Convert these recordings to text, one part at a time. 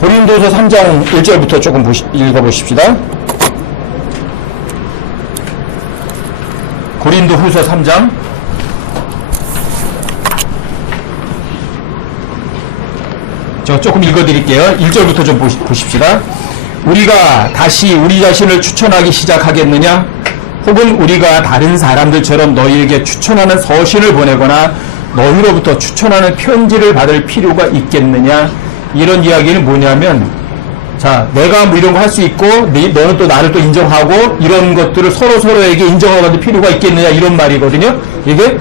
고린도서 3장 1절부터 조금 읽어보십시다. 고린도 후서 3장. 저 조금 읽어드릴게요. 1절부터 좀 보십시다. 우리가 다시 우리 자신을 추천하기 시작하겠느냐? 혹은 우리가 다른 사람들처럼 너희에게 추천하는 서신을 보내거나 너희로부터 추천하는 편지를 받을 필요가 있겠느냐? 이런 이야기는 뭐냐면, 자, 내가 뭐 이런 거 할 수 있고, 너는 또 나를 또 인정하고, 이런 것들을 서로에게 인정하는 필요가 있겠느냐, 이런 말이거든요. 이게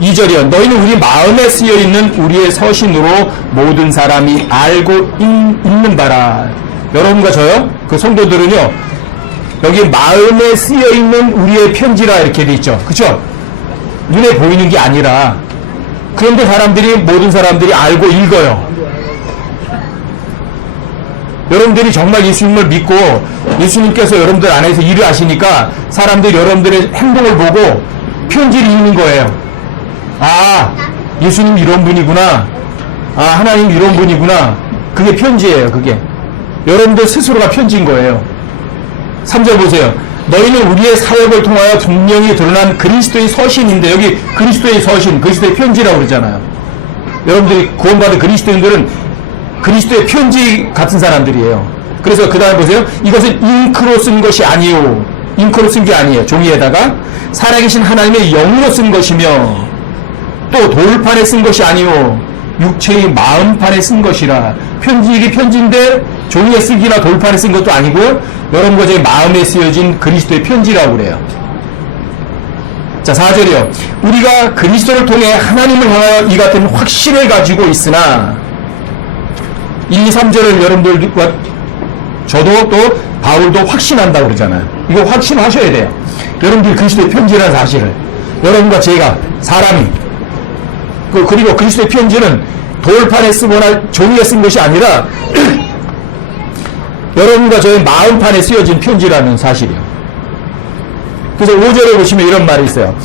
2절이요. 너희는 우리 마음에 쓰여있는 우리의 서신으로 모든 사람이 알고 있는 바라. 여러분과 저요? 그 성도들은요, 여기 마음에 쓰여있는 우리의 편지라 이렇게 돼 있죠. 그쵸? 눈에 보이는 게 아니라, 그런데 모든 사람들이 알고 읽어요. 여러분들이 정말 예수님을 믿고 예수님께서 여러분들 안에서 일을 하시니까 사람들이 여러분들의 행동을 보고 편지를 읽는 거예요. 아, 예수님 이런 분이구나. 아, 하나님 이런 분이구나. 그게 편지예요. 그게 여러분들 스스로가 편지인 거예요. 3절 보세요. 너희는 우리의 사역을 통하여 분명히 드러난 그리스도의 서신인데, 여기 그리스도의 서신, 그리스도의 편지라고 그러잖아요. 여러분들이 구원받은 그리스도인들은 그리스도의 편지 같은 사람들이에요. 그래서 그 다음에 보세요. 이것은 잉크로 쓴 것이 아니요. 잉크로 쓴 게 아니에요. 종이에다가 살아계신 하나님의 영으로 쓴 것이며, 또 돌판에 쓴 것이 아니요. 육체의 마음판에 쓴 것이라. 편지이기 편지인데 종이에 쓰기나 돌판에 쓴 것도 아니고 여러분과 제 마음에 쓰여진 그리스도의 편지라고 그래요. 자, 4절이요. 우리가 그리스도를 통해 하나님을 향하여 이 같은 확신을 가지고 있으나, 1, 2, 3절을 여러분들과 저도 또 바울도 확신한다고 그러잖아요. 이거 확신하셔야 돼요. 여러분들이 그리스도의 편지라는 사실을. 여러분과 제가, 사람이. 그리고 그리스도의 편지는 돌판에 쓰거나 종이에 쓴 것이 아니라 여러분과 저의 마음판에 쓰여진 편지라는 사실이에요. 그래서 5절에 보시면 이런 말이 있어요.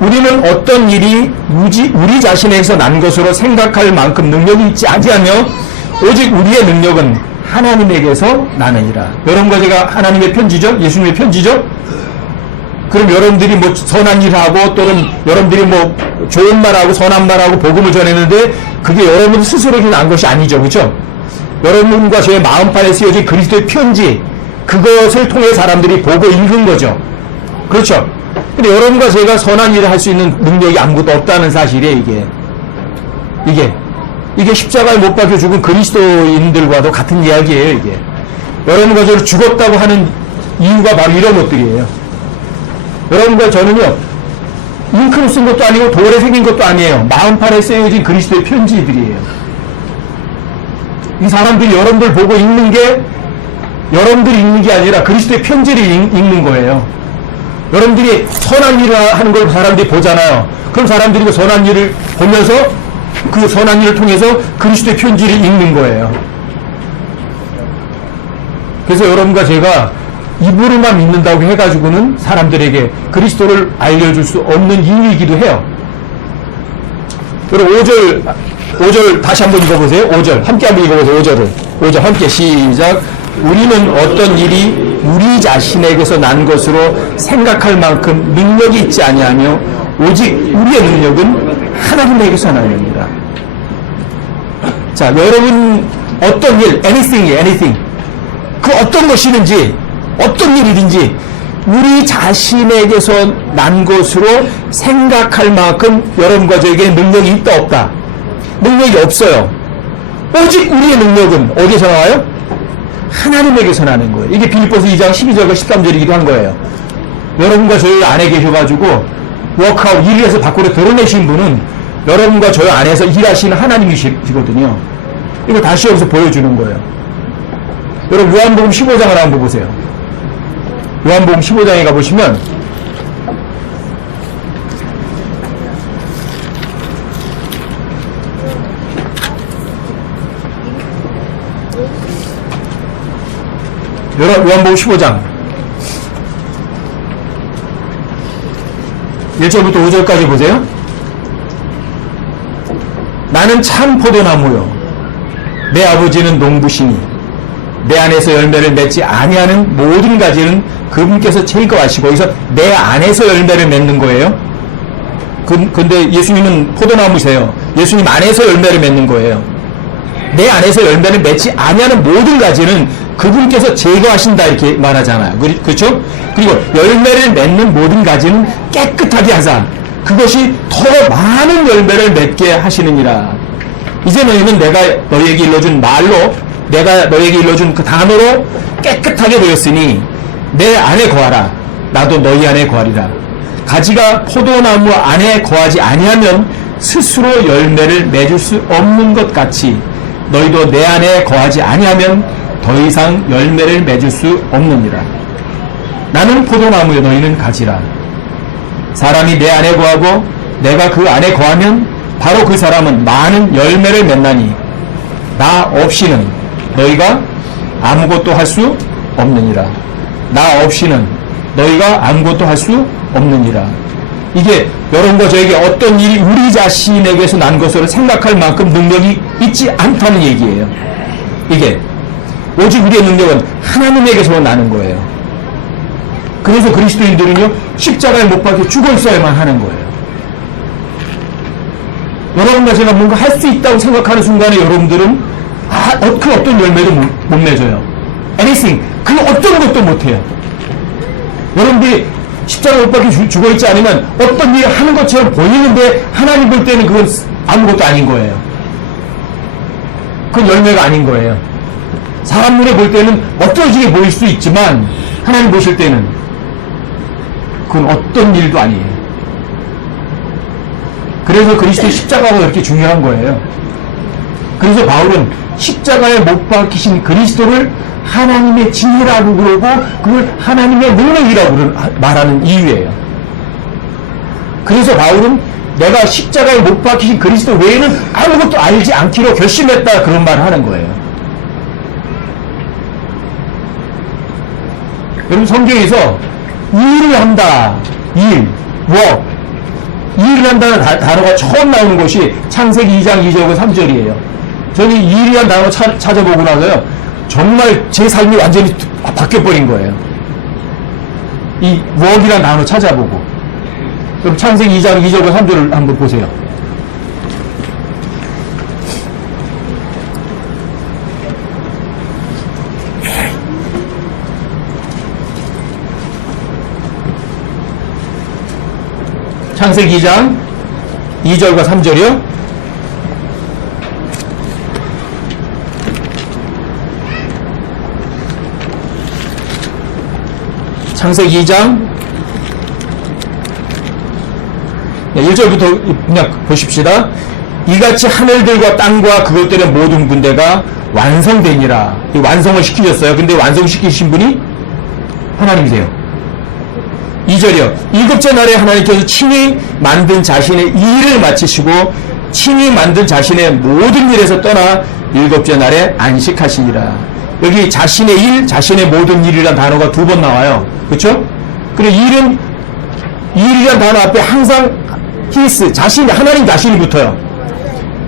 우리는 어떤 일이 우리 자신에게서 난 것으로 생각할 만큼 능력이 있지 아니하며 오직 우리의 능력은 하나님에게서 나느니라. 여러분과 제가 하나님의 편지죠? 예수님의 편지죠? 그럼 여러분들이 뭐 선한 일을 하고 또는 여러분들이 뭐 좋은 말하고 선한 말하고 복음을 전했는데 그게 여러분 스스로에게 난 것이 아니죠. 그렇죠? 여러분과 저의 마음판에 쓰여진 그리스도의 편지, 그것을 통해 사람들이 보고 읽은 거죠. 그렇죠? 근데 여러분과 제가 선한 일을 할 수 있는 능력이 아무것도 없다는 사실이에요. 이게 십자가에 못 박혀 죽은 그리스도인들과도 같은 이야기예요. 이게 여러분과 저를 죽었다고 하는 이유가 바로 이런 것들이에요. 여러분과 저는요, 잉크로 쓴 것도 아니고 돌에 새긴 것도 아니에요. 마음판에 쓰여진 그리스도의 편지들이에요. 이 사람들이 여러분들 보고 읽는 게 여러분들이 읽는 게 아니라 그리스도의 편지를 읽는 거예요. 여러분들이 선한 일을 하는 걸 사람들이 보잖아요. 그럼 사람들이 그 선한 일을 보면서 그 선한 일을 통해서 그리스도의 편지를 읽는 거예요. 그래서 여러분과 제가 입으로만 믿는다고 해가지고는 사람들에게 그리스도를 알려줄 수 없는 이유이기도 해요. 그리고 5절 다시 한번 읽어보세요. 5절 함께 한번 읽어보세요. 5절 함께 시작. 우리는 어떤 일이 우리 자신에게서 난 것으로 생각할 만큼 능력이 있지 아니하며 오직 우리의 능력은 하나님에게서 나옵니다. 자, 여러분 어떤 일, anything 그 어떤 것이든지 어떤 일이든지 우리 자신에게서 난 것으로 생각할 만큼 여러분과 저에게 능력이 있다 없다? 능력이 없어요. 오직 우리의 능력은 어디서 나와요? 하나님에게서 나는 거예요. 이게 빌립보서 2장 12절과 13절이기도 한 거예요. 여러분과 저희 안에 계셔가지고 워크아웃, 일에서 밖으로 드러내신 분은 여러분과 저희 안에서 일하시는 하나님이시거든요. 이거 다시 여기서 보여주는 거예요. 여러분 요한복음 15장을 한번 보세요. 요한복음 15장에 가보시면 요한복음 15장 1절부터 5절까지 보세요. 나는 참 포도나무요 내 아버지는 농부시니 내 안에서 열매를 맺지 아니하는 모든 가지는 그분께서 제거하시고, 여기서 내 안에서 열매를 맺는 거예요. 근데 예수님은 포도나무세요. 예수님 안에서 열매를 맺는 거예요. 내 안에서 열매를 맺지 아니하는 모든 가지는 그분께서 제거하신다 이렇게 말하잖아요. 그렇죠? 그리고 열매를 맺는 모든 가지는 깨끗하게 하사 그것이 더 많은 열매를 맺게 하시느니라. 이제 너희는 내가 너희에게 일러준 말로, 내가 너희에게 일러준 그 단어로 깨끗하게 되었으니 내 안에 거하라. 나도 너희 안에 거하리라. 가지가 포도나무 안에 거하지 아니하면 스스로 열매를 맺을 수 없는 것 같이 너희도 내 안에 거하지 아니하면 더 이상 열매를 맺을 수 없느니라. 나는 포도나무여 너희는 가지라. 사람이 내 안에 거하고 내가 그 안에 거하면 바로 그 사람은 많은 열매를 맺나니 나 없이는 너희가 아무것도 할 수 없느니라. 나 없이는 너희가 아무것도 할 수 없느니라. 이게 여러분과 저에게 어떤 일이 우리 자신에게서 난 것으로 생각할 만큼 능력이 있지 않다는 얘기예요. 이게 오직 우리의 능력은 하나님에게서 나는 거예요. 그래서 그리스도인들은요, 십자가에 못 박혀 죽어 있어야만 하는 거예요. 여러분과 제가 뭔가 할 수 있다고 생각하는 순간에 여러분들은 그 어떤 열매도 못 맺어요. anything, 그 어떤 것도 못해요. 여러분들이 십자가에 못 박혀 죽어 있지 않으면 어떤 일을 하는 것처럼 보이는데 하나님 볼 때는 그건 아무것도 아닌 거예요. 그건 열매가 아닌 거예요. 사람 눈에 볼 때는 어떠지게 보일 수 있지만 하나님 보실 때는 그건 어떤 일도 아니에요. 그래서 그리스도의 십자가가 그렇게 중요한 거예요. 그래서 바울은 십자가에 못 박히신 그리스도를 하나님의 진리라고 그러고 그걸 하나님의 능력이라고 말하는 이유예요. 그래서 바울은 내가 십자가에 못 박히신 그리스도 외에는 아무것도 알지 않기로 결심했다 그런 말을 하는 거예요. 여러분 성경에서 일을 한다, 일, work, 일을 한다는 단어가 처음 나오는 것이 창세기 2장 2절과 3절이에요. 저는 일이라는 단어 찾아보고 나서요, 정말 제 삶이 완전히 바뀌어버린 거예요. 이 work이라는 단어 찾아보고. 그럼 창세기 2장 2절과 3절을 한번 보세요. 창세기 2장 2절과 3절이요. 창세기 2장 1절부터 그냥 보십시다. 이같이 하늘들과 땅과 그것들의 모든 군대가 완성되니라. 완성을 시키셨어요. 근데 완성시키신 분이 하나님이세요. 2절이요. 일곱째 날에 하나님께서 친히 만든 자신의 일을 마치시고 친히 만든 자신의 모든 일에서 떠나 일곱째 날에 안식하시니라. 여기 자신의 일, 자신의 모든 일이라는 단어가 두 번 나와요. 그렇죠? 그리고 일이라는 단어 앞에 항상 his, 자신, 하나님 자신이 붙어요.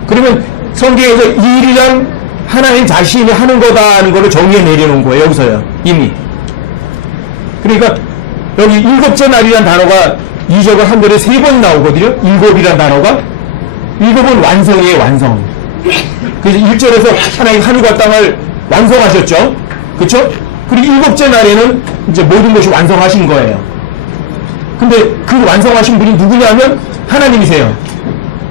그러면 성경에서 일이란 하나님 자신이 하는 거다는 거를 정의해 내려놓은 거예요. 여기서요. 이미. 그러니까 여기 일곱째 날이라는 단어가 2절과 3절에 3번 나오거든요. 일곱이라는 단어가. 일곱은 완성이에요, 완성. 그래서 1절에서 하나님 하늘과 땅을 완성하셨죠. 그쵸? 그리고 일곱째 날에는 이제 모든 것이 완성하신 거예요. 근데 그 완성하신 분이 누구냐면 하나님이세요.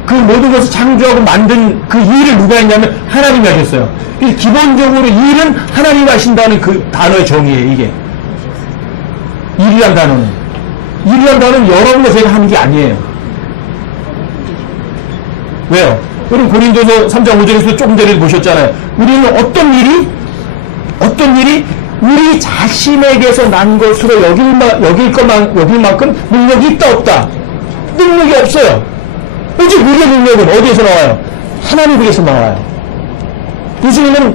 그 모든 것을 창조하고 만든 그 일을 누가 했냐면 하나님이 하셨어요. 그래서 기본적으로 일은 하나님이 하신다는 그 단어의 정의예요, 이게. 일이란 단어는 여러분과 제가 하는 게 아니에요. 왜요? 여러분 고린도서 3장 5절에서 조금 전에 보셨잖아요. 우리는 어떤 일이 우리 자신에게서 난 것으로 여길 만큼 능력이 있다 없다? 능력이 없어요. 오직 우리의 능력은 어디에서 나와요? 하나님에게서 나와요. 예수님은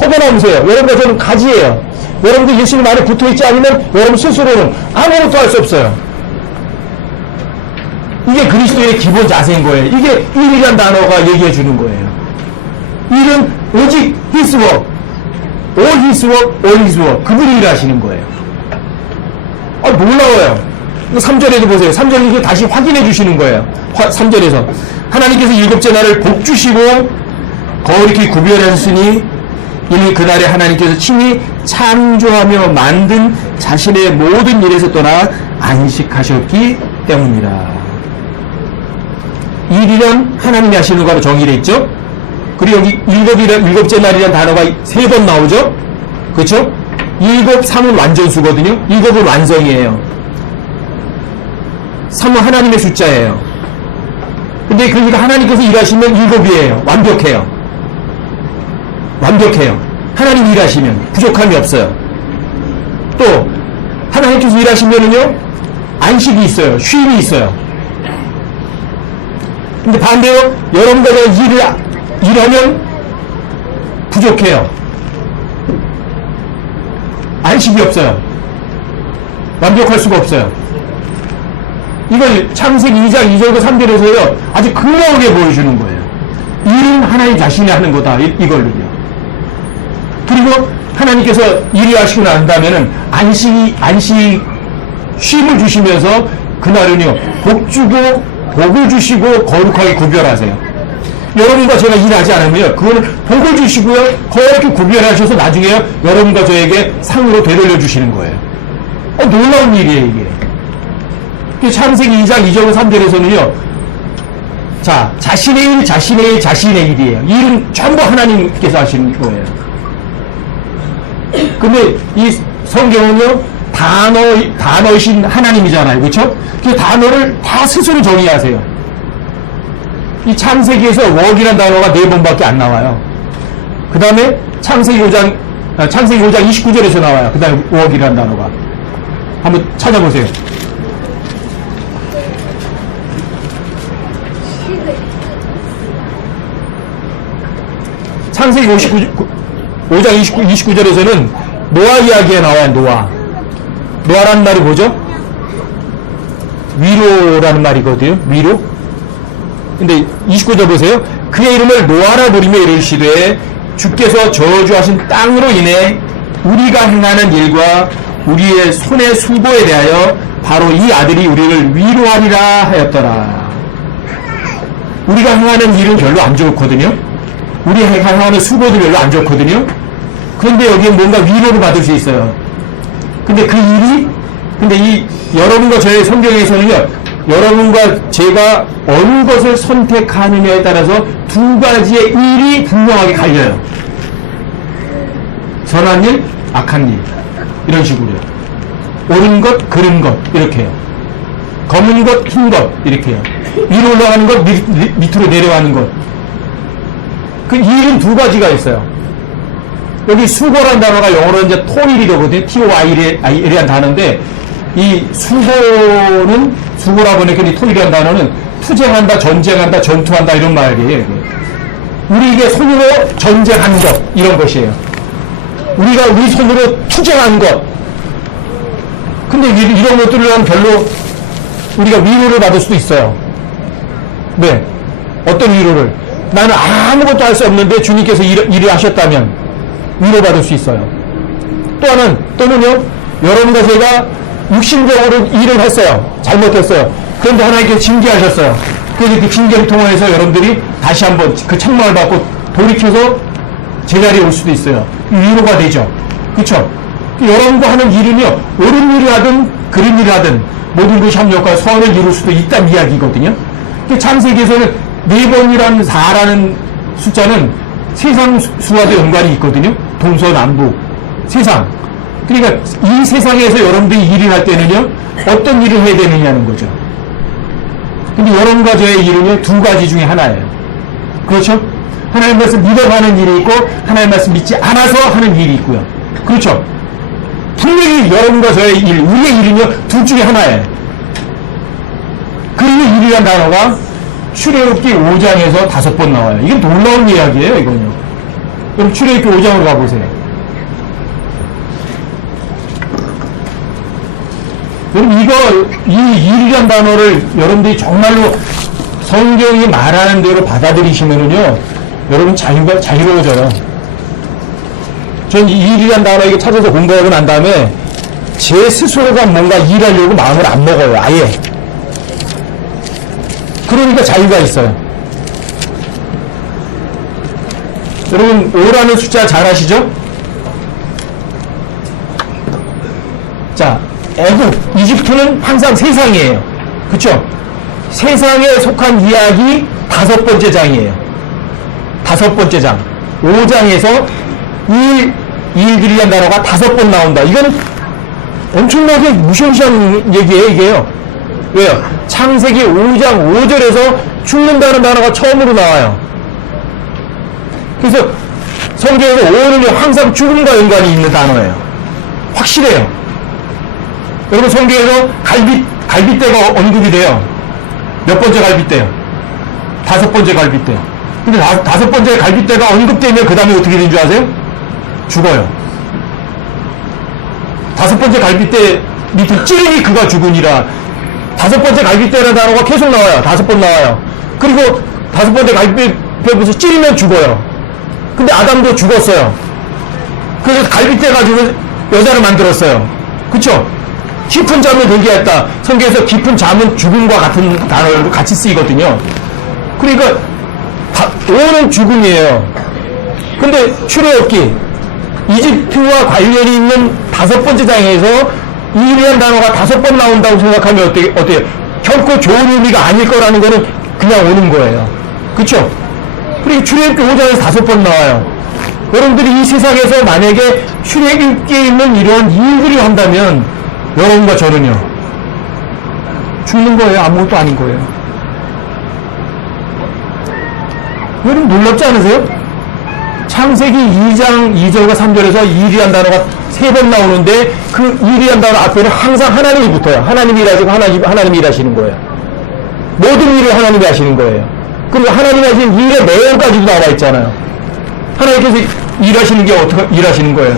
포도나무세요. 여러분과 저는 가지예요. 여러분들 예수님 안에 붙어있지 않으면 여러분 스스로는 아무것도 할 수 없어요. 이게 그리스도의 기본 자세인 거예요. 이게 일이란 단어가 얘기해 주는 거예요. 일은 오직 His work, all his work, all his work. 그분이 일하시는 거예요. 놀라워요. 3절에도 보세요. 3절에도 다시 확인해 주시는 거예요. 3절에서 하나님께서 일곱째 날을 복 주시고 거룩히 구별하셨으니 이는 그날에 하나님께서 친히 창조하며 만든 자신의 모든 일에서 떠나 안식하셨기 때문이라. 일이란 하나님이 하시는 거로 정의되어 있죠. 그리고 여기 일곱째 날이라는 단어가 3번 나오죠. 그렇죠? 일곱, 3은 완전수거든요. 일곱은 완성이에요. 3은 하나님의 숫자예요. 근데 그러니까 하나님께서 일하시면 일곱이에요. 완벽해요. 완벽해요. 하나님이 일하시면 부족함이 없어요. 또 하나님께서 일하시면은요 안식이 있어요. 쉼이 있어요. 근데 반대로 여러분과 제가 일하면 부족해요. 안식이 없어요. 완벽할 수가 없어요. 이걸 창세기 2장 2절과 3절에서요 아주 극명하게 보여주는 거예요. 일은 하나님 자신이 하는 거다. 이걸로요. 그리고 하나님께서 일이 하시고 난다면은 안식 쉼을 주시면서 그날은요 복 주고 복을 주시고 거룩하게 구별하세요. 여러분과 제가 일하지 않으면요 그거는 복을 주시고요 거룩히 구별하셔서 나중에요 여러분과 저에게 상으로 되돌려 주시는 거예요. 놀라운 일이에요 이게. 창세기 2장 2절 3절에서는요 자 자신의 일 자신의 일이에요. 일은 전부 하나님께서 하시는 거예요. 근데 이 성경은요 단어이신 하나님이잖아요. 그렇죠? 그 단어를 다 스스로 정의하세요. 이 창세기에서 웍이라는 단어가 4번밖에 안 나와요. 그 다음에 창세기 5장 29절에서 나와요. 그 다음에 웍이라는 단어가. 한번 찾아보세요. 창세기 5장 29절에서는 노아 이야기에 나와요. 노아라는 말이 뭐죠? 위로라는 말이거든요. 위로. 근데 29절 보세요. 그의 이름을 노아라 부르며 이르시되 주께서 저주하신 땅으로 인해 우리가 행하는 일과 우리의 손의 수고에 대하여 바로 이 아들이 우리를 위로하리라 하였더라. 우리가 행하는 일은 별로 안 좋거든요. 우리 행하는 수고도 별로 안 좋거든요. 그런데 여기에 뭔가 위로를 받을 수 있어요. 근데 그 일이, 이 여러분과 저의 성경에서는요, 여러분과 제가 어느 것을 선택하느냐에 따라서 두 가지의 일이 분명하게 갈려요. 선한 일, 악한 일. 이런 식으로요. 옳은 것, 그른 것. 이렇게요. 검은 것, 흰 것. 이렇게요. 위로 올라가는 것, 밑으로 내려가는 것. 그 일은 두 가지가 있어요. 여기 수고라는 단어가 영어로 이제 토일이거든요. T-O-I라는 단어인데, 이 수고라고 하니까 이 토일이라는 단어는 투쟁한다, 전쟁한다, 전투한다, 이런 말이에요. 우리에게 손으로 전쟁하는 것, 이런 것이에요. 우리가 우리 손으로 투쟁하는 것. 근데 이런 것들을 하면 별로 우리가 위로를 받을 수도 있어요. 네. 어떤 위로를? 나는 아무것도 할 수 없는데 주님께서 일을 하셨다면 위로받을 수 있어요. 또는요, 여러분과 제가 육신적으로 일을 했어요. 잘못했어요. 그런데 하나님께서 징계하셨어요. 그래서 그 징계를 통해서 여러분들이 다시 한번 그 책망을 받고 돌이켜서 제자리에 올 수도 있어요. 위로가 되죠. 그쵸? 여러분과 하는 일은요, 옳은 일을 하든 그른 일을 하든 모든 것이 협력과 선을 이룰 수도 있다는 이야기거든요. 창세기에서는 4번이라는 4라는 숫자는 세상 수와도 연관이 있거든요. 동서남북 세상. 그러니까 이 세상에서 여러분들이 일을 할 때는요 어떤 일을 해야 되느냐는 거죠. 근데 여러분과 저의 일은요 두 가지 중에 하나예요. 그렇죠? 하나님 말씀 믿어가는 일이 있고 하나님 말씀 믿지 않아서 하는 일이 있고요. 그렇죠? 분명히 여러분과 저의 일, 우리의 일은요 둘 중에 하나예요. 그리고 일이란 단어가 출애굽기 5장에서 5번 나와요. 이건 놀라운 이야기예요, 이건요. 그럼 출애굽기 5장으로 가보세요. 여러분, 이 일이란 단어를 여러분들이 정말로 성경이 말하는 대로 받아들이시면은요, 여러분 자유로워져요. 전 일이란 단어 이거 찾아서 공부하고 난 다음에 제 스스로가 뭔가 일하려고 마음을 안 먹어요. 아예. 그러니까 자유가 있어요. 여러분 5라는 숫자 잘 아시죠? 자, 애국, 이집트는 항상 세상이에요. 그쵸? 세상에 속한 이야기 5번째 장이에요. 5번째 장. 5장에서 일들이란 단어가 5번 나온다. 이건 엄청나게 무시무시한 얘기예요, 이게요. 왜요? 창세기 5장 5절에서 죽는다는 단어가 처음으로 나와요. 그래서 성경에서 5는요, 항상 죽음과 연관이 있는 단어예요. 확실해요. 여러분, 성경에서 갈빗대가 언급이 돼요. 몇 번째 갈빗대요? 5번째 갈빗대요. 근데 5번째 갈빗대가 언급되면 그 다음에 어떻게 되는 줄 아세요? 죽어요. 5번째 갈빗대 밑에 찌르니 그가 죽으니라. 5번째 갈빗대라는 단어가 계속 나와요. 5번 나와요. 그리고 5번째 갈빗대에서 찌르면 죽어요. 근데 아담도 죽었어요. 그래서 갈빗대 가지고 여자를 만들었어요. 그쵸? 깊은 잠을 들게 했다. 성경에서 깊은 잠은 죽음과 같은 단어로 같이 쓰이거든요. 그러니까 5는 죽음이에요. 근데 출애굽기 이집트와 관련이 있는 5번째 장에서 일이라는 단어가 5번 나온다고 생각하면 어때요? 결코 좋은 의미가 아닐 거라는 거는 그냥 오는 거예요. 그쵸? 그리고 출애굽기 5장에서 5번 나와요. 여러분들이 이 세상에서 만약에 출애굽기에 있는 이러한 일들을 한다면 여러분과 저는요 죽는 거예요. 아무것도 아닌 거예요. 여러분 놀랍지 않으세요? 창세기 2장 2절과 3절에서 일이란 단어가 3번 나오는데 그 일이란 단어 앞에는 항상 하나님이 붙어요. 하나님이 일하시고 하나님이 일하시는 거예요. 모든 일을 하나님이 하시는 거예요. 그리고 하나님이 하시는 일의 내용까지도 나와 있잖아요. 하나님께서 일하시는 게 어떻게 일하시는 거예요?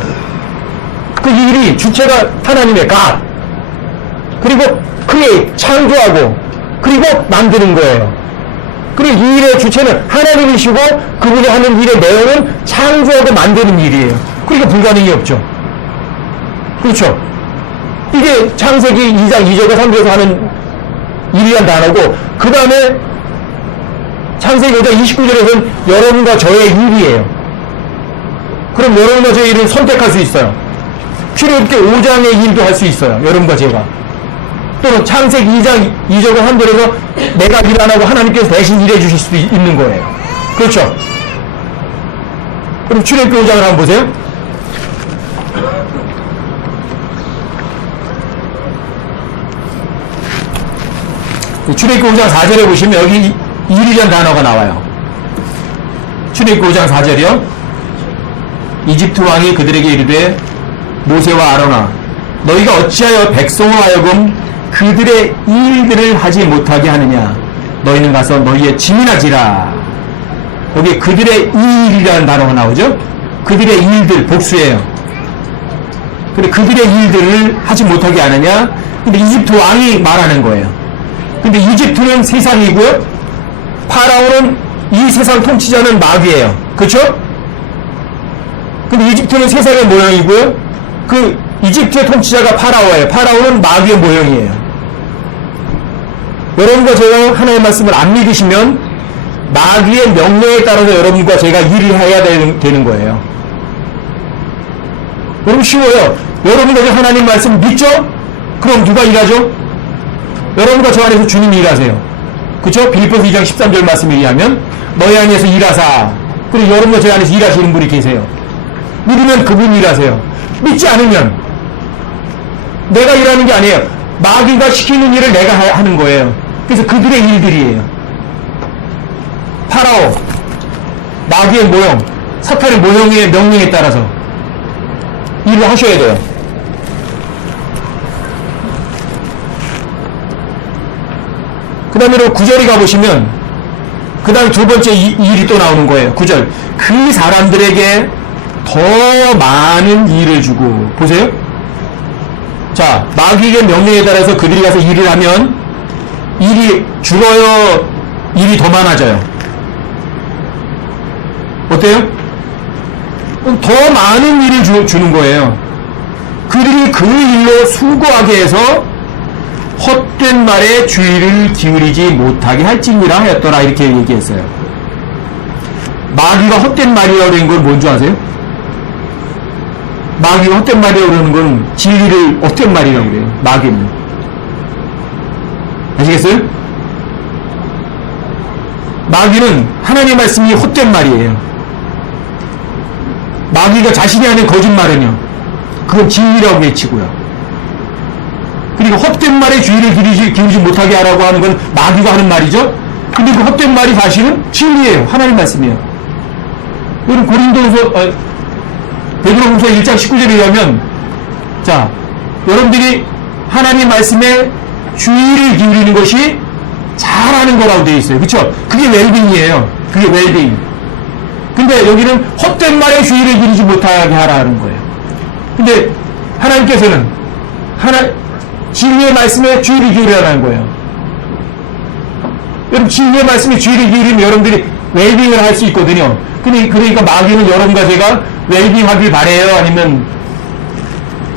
그 일이 주체가 하나님의 God, 그리고 그의 창조하고 그리고 만드는 거예요. 그리고 이 일의 주체는 하나님이시고 그분이 하는 일의 내용은 창조하고 만드는 일이에요. 그러니까 불가능이 없죠. 그렇죠? 이게 창세기 2장 2절과 3절에서 하는 일이란 단어고, 그 다음에 창세기 5장 29절에서는 여러분과 저의 일이에요. 그럼 여러분과 저의 일을 선택할 수 있어요. 출애굽기 5장의 일도 할 수 있어요. 여러분과 제가. 또는 창세기 2장 2절과 3절에서 내가 일 안 하고 하나님께서 대신 일해 주실 수도 있는 거예요. 그렇죠? 그럼 출애굽기 5장을 한번 보세요. 출애굽기 5장 4절에 보시면 여기 일이라는 단어가 나와요. 출애굽기 5장 4절이요. 이집트 왕이 그들에게 이르되 모세와 아론아 너희가 어찌하여 백성으로 하여금 그들의 일들을 하지 못하게 하느냐. 너희는 가서 너희의 짐이나지라. 여기에 그들의 일이라는 단어가 나오죠. 그들의 일들 복수예요. 근데 그들의 일들을 하지 못하게 하느냐. 근데 이집트 왕이 말하는 거예요. 근데 이집트는 세상이고요. 파라오는 이 세상 통치자는 마귀예요. 그렇죠? 근데 이집트는 세상의 모형이고요. 그 이집트의 통치자가 파라오예요. 파라오는 마귀의 모형이에요. 여러분과 제가 하나님의 말씀을 안 믿으시면 마귀의 명령에 따라서 여러분과 제가 일을 해야 되는 거예요. 여러분 쉬워요. 여러분과 제가 하나님 말씀 믿죠? 그럼 누가 일하죠? 여러분과 저 안에서 주님이 일하세요. 그쵸? 빌립보서 2장 13절 말씀에 의하면 너희 안에서 일하사. 그리고 여러분과 저 안에서 일하시는 분이 계세요. 믿으면 그분이 일하세요. 믿지 않으면 내가 일하는 게 아니에요. 마귀가 시키는 일을 내가 하는 거예요. 그래서 그들의 일들이에요. 파라오, 마귀의 모형, 사탄의 모형의 명령에 따라서 일을 하셔야 돼요. 그 다음에 9절에 가보시면 그 다음 두 번째 일이 또 나오는 거예요. 9절. 그 사람들에게 더 많은 일을 주고. 보세요. 자, 마귀의 명령에 따라서 그들이 가서 일을 하면 일이 줄어요? 일이 더 많아져요? 어때요? 그럼 더 많은 일을 주는 거예요. 그들이 그 일로 수고하게 해서 헛된 말에 주의를 기울이지 못하게 할지니라 하였더라. 이렇게 얘기했어요. 마귀가 헛된 말이라고 그러는 건 뭔지 아세요? 마귀가 헛된 말이라고 그러는 건 진리를 헛된 말이라고 그래요. 마귀는. 아시겠어요? 마귀는 하나님의 말씀이 헛된 말이에요. 마귀가 자신이 하는 거짓말은요, 그건 진리라고 외치고요. 그리고 헛된 말에 주의를 기울이지 못하게 하라고 하는 건 마귀가 하는 말이죠. 근데 그 헛된 말이 사실은 진리예요. 하나님 말씀이에요. 여러분 베드로후서 1장 19절에 의하면, 자, 여러분들이 하나님 말씀에 주의를 기울이는 것이 잘하는 거라고 되어 있어요. 그쵸? 그게 웰빙이에요. 그게 웰빙. 근데 여기는 헛된 말에 주의를 기울이지 못하게 하라는 거예요. 근데 하나님께서는 진리의 말씀에 주의를 기울이라는 거예요. 여러분, 진리의 말씀에 주의를 기울이면 여러분들이 웰빙을 할 수 있거든요. 그러니까 마귀는 여러분과 제가 웰빙하길 바래요? 아니면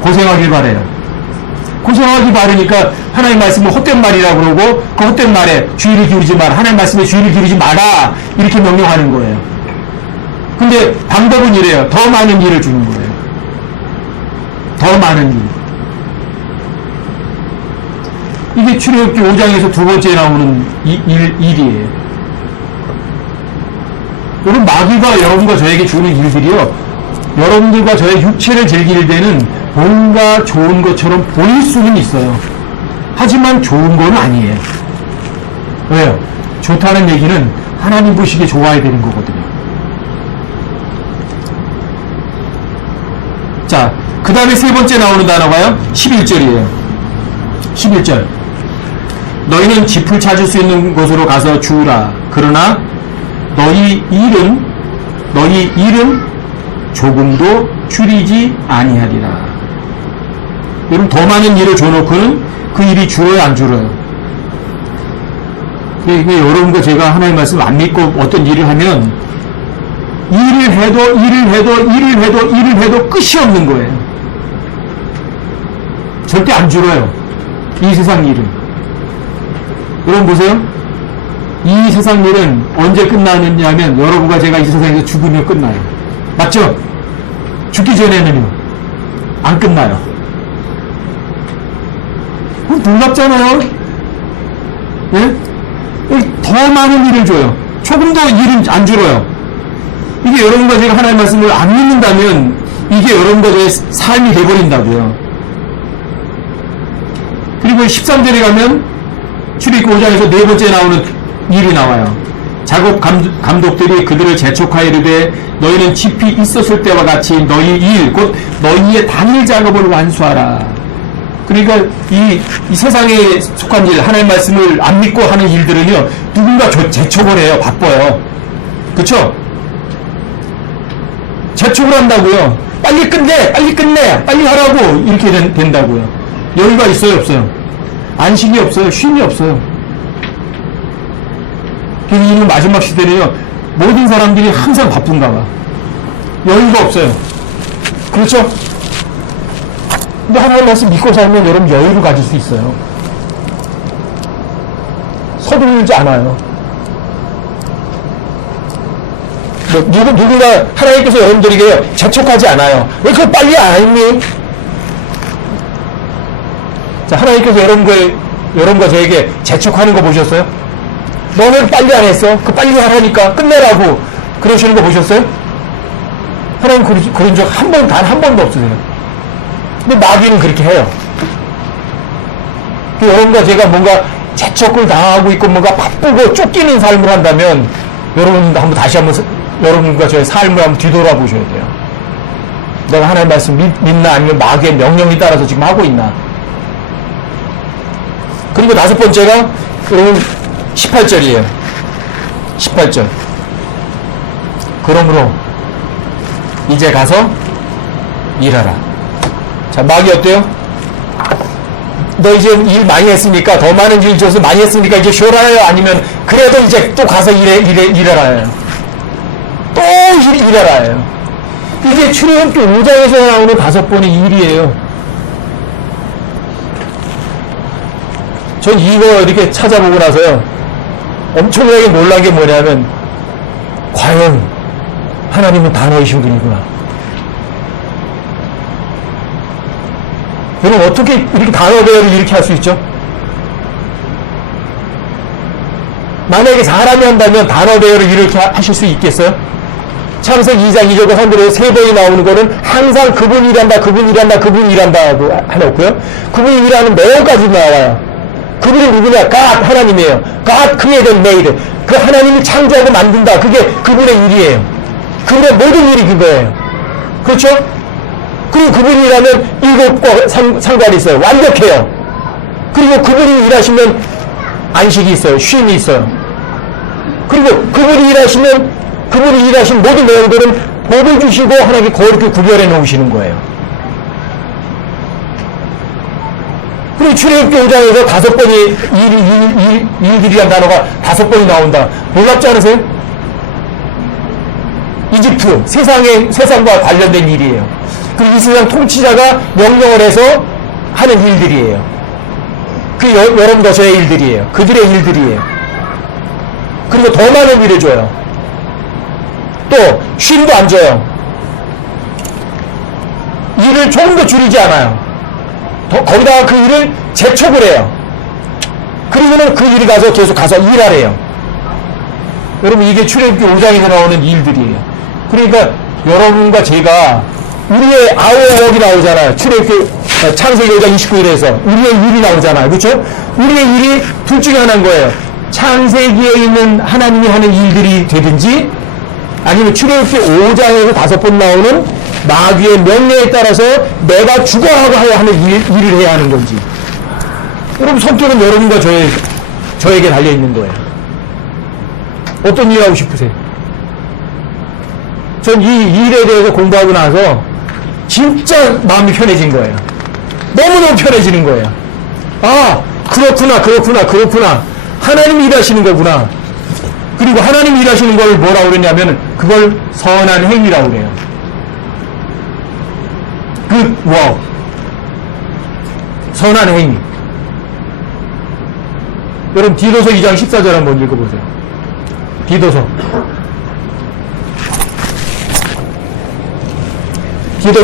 고생하길 바래요? 고생하길 바라니까 하나님 말씀은 헛된 말이라고 그러고, 그 헛된 말에 주의를 기울이지 마라. 하나님 말씀에 주의를 기울이지 마라. 이렇게 명령하는 거예요. 근데 방법은 이래요. 더 많은 일을 주는 거예요. 더 많은 일. 이게 출애굽기 5장에서 두 번째 나오는 일이에요. 여러분, 마귀가 여러분과 저에게 주는 일들이요, 여러분들과 저의 육체를 즐길 때는 뭔가 좋은 것처럼 보일 수는 있어요. 하지만 좋은 건 아니에요. 왜요? 좋다는 얘기는 하나님 보시기에 좋아야 되는 거거든요. 자, 그 다음에 세 번째 나오는 단어가요, 11절이에요. 11절. 너희는 짚을 찾을 수 있는 곳으로 가서 주우라. 그러나 너희 일은 조금도 줄이지 아니하리라. 여러분, 더 많은 일을 줘놓고는 그 일이 줄어요, 안 줄어요? 여러분과 제가 하나님의 말씀 안 믿고 어떤 일을 하면 일을 해도 끝이 없는 거예요. 절대 안 줄어요, 이 세상 일은. 여러분 보세요. 이 세상 일은 언제 끝나느냐 하면 여러분과 제가 이 세상에서 죽으면 끝나요. 맞죠? 죽기 전에는요, 안 끝나요. 놀랍잖아요. 예? 더 많은 일을 줘요. 조금 더 일은 안 줄어요. 이게 여러분과 제가 하나님의 말씀을 안 믿는다면 이게 여러분과 저의 삶이 돼버린다고요. 그리고 13절에 가면 출애굽기 5장에서 네 번째 나오는 일이 나와요. 작업 감독들이 그들을 재촉하여 이르되 너희는 집이 있었을 때와 같이 너희 일, 곧 너희의 단일 작업을 완수하라. 그러니까 이 세상에 속한 일, 하나님의 말씀을 안 믿고 하는 일들은요, 누군가 재촉을 해요. 바빠요. 그쵸? 재촉을 한다고요. 빨리 끝내! 빨리 하라고! 이렇게 된다고요. 여유가 있어요, 없어요? 안식이 없어요. 쉼이 없어요. 그래서 이 마지막 시대는요, 모든 사람들이 항상 바쁜가 봐. 여유가 없어요. 그렇죠? 근데 하나님의 말씀 믿고 살면 여러분 여유를 가질 수 있어요. 서두르지 않아요. 누군가 하나님께서 여러분들에게 재촉하지 않아요. 왜 그걸 빨리 안 했니? 자, 하나님께서 여러분과 저에게 재촉하는 거 보셨어요? 너는 빨리 안 했어? 그 빨리 하라니까 끝내라고 그러시는 거 보셨어요? 하나님 그런 적 단 한 번도 없으세요. 근데 마귀는 그렇게 해요. 여러분과 제가 뭔가 재촉을 당하고 있고 뭔가 바쁘고 쫓기는 삶을 한다면 다시 한번 여러분과 저의 삶을 한번 뒤돌아보셔야 돼요. 내가 하나님 말씀 믿나 아니면 마귀의 명령에 따라서 지금 하고 있나. 그리고 다섯 번째가 여러분 18절이에요. 18절. 그러므로 이제 가서 일하라. 자, 마귀 어때요? 너 이제 일 많이 했으니까, 더 많은 일 줘서 많이 했으니까 이제 쉬어라요? 아니면 그래도 이제 또 가서 일해라요? 또 일해라요? 이게 출애굽기 5장에서 나오는 5번의 일이에요. 전 이거 이렇게 찾아보고 나서요, 엄청나게 놀란 게 뭐냐면, 과연 하나님은 단어이신 분이구나. 그럼 어떻게 이렇게 단어 배열을 이렇게 할 수 있죠? 만약에 사람이 한다면 단어 배열을 이렇게 하실 수 있겠어요? 창세기 2장 2절과 3절에 3번이 나오는 거는 항상 그분이 일한다, 그분이 일한다, 그분이 일한다 하고 해놓고요. 그분이 일하는 내용까지 나와요. 그분이 누구냐? God, 하나님이에요. God created made. 그 하나님이 창조하고 만든다. 그게 그분의 일이에요. 그분의 모든 일이 그거예요. 그렇죠? 그리고 그분이 일하면 일곱과 상관이 있어요. 완벽해요. 그리고 그분이 일하시면 안식이 있어요. 쉼이 있어요. 그리고 그분이 일하신 모든 내용들은 복을 주시고 하나님께 거룩히 구별해 놓으시는 거예요. 그리고 출애굽기 5장에서 5번이 일들이란 단어가 5번이 나온다. 놀랍지 않으세요? 이집트, 세상과 관련된 일이에요. 그리고 이 세상 통치자가 명령을 해서 하는 일들이에요. 그 여러 것의 일들이에요. 그들의 일들이에요. 그리고 더 많은 일을 줘요. 또 쉼도 안 줘요. 일을 조금 더 줄이지 않아요. 거기다가 그 일을 재촉을 해요. 그러면은 그 일이 계속 가서 일하래요. 여러분, 이게 출애굽기 5장에서 나오는 일들이에요. 그러니까 여러분과 제가 우리의 아워웍이 나오잖아요. 창세기 5장 29일에서 우리의 일이 나오잖아요. 그렇죠? 우리의 일이 둘 중에 하나인 거예요. 창세기에 있는 하나님이 하는 일들이 되든지, 아니면 출애굽기 5장에서 5번 나오는 마귀의 명령에 따라서 내가 죽어하고 하는 일을 해야 하는 건지. 여러분, 선택은 여러분과 저에게 달려있는 거예요. 어떤 일 하고 싶으세요? 전 이 일에 대해서 공부하고 나서 진짜 마음이 편해진 거예요. 너무너무 편해지는 거예요. 아, 그렇구나. 하나님이 일하시는 거구나. 그리고 하나님이 일하시는 걸 뭐라고 그러냐면, 그걸 선한 행위라고 그래요. 선한 행위. 여러분, 디도서 2장 14절 한번 읽어보세요. 디도서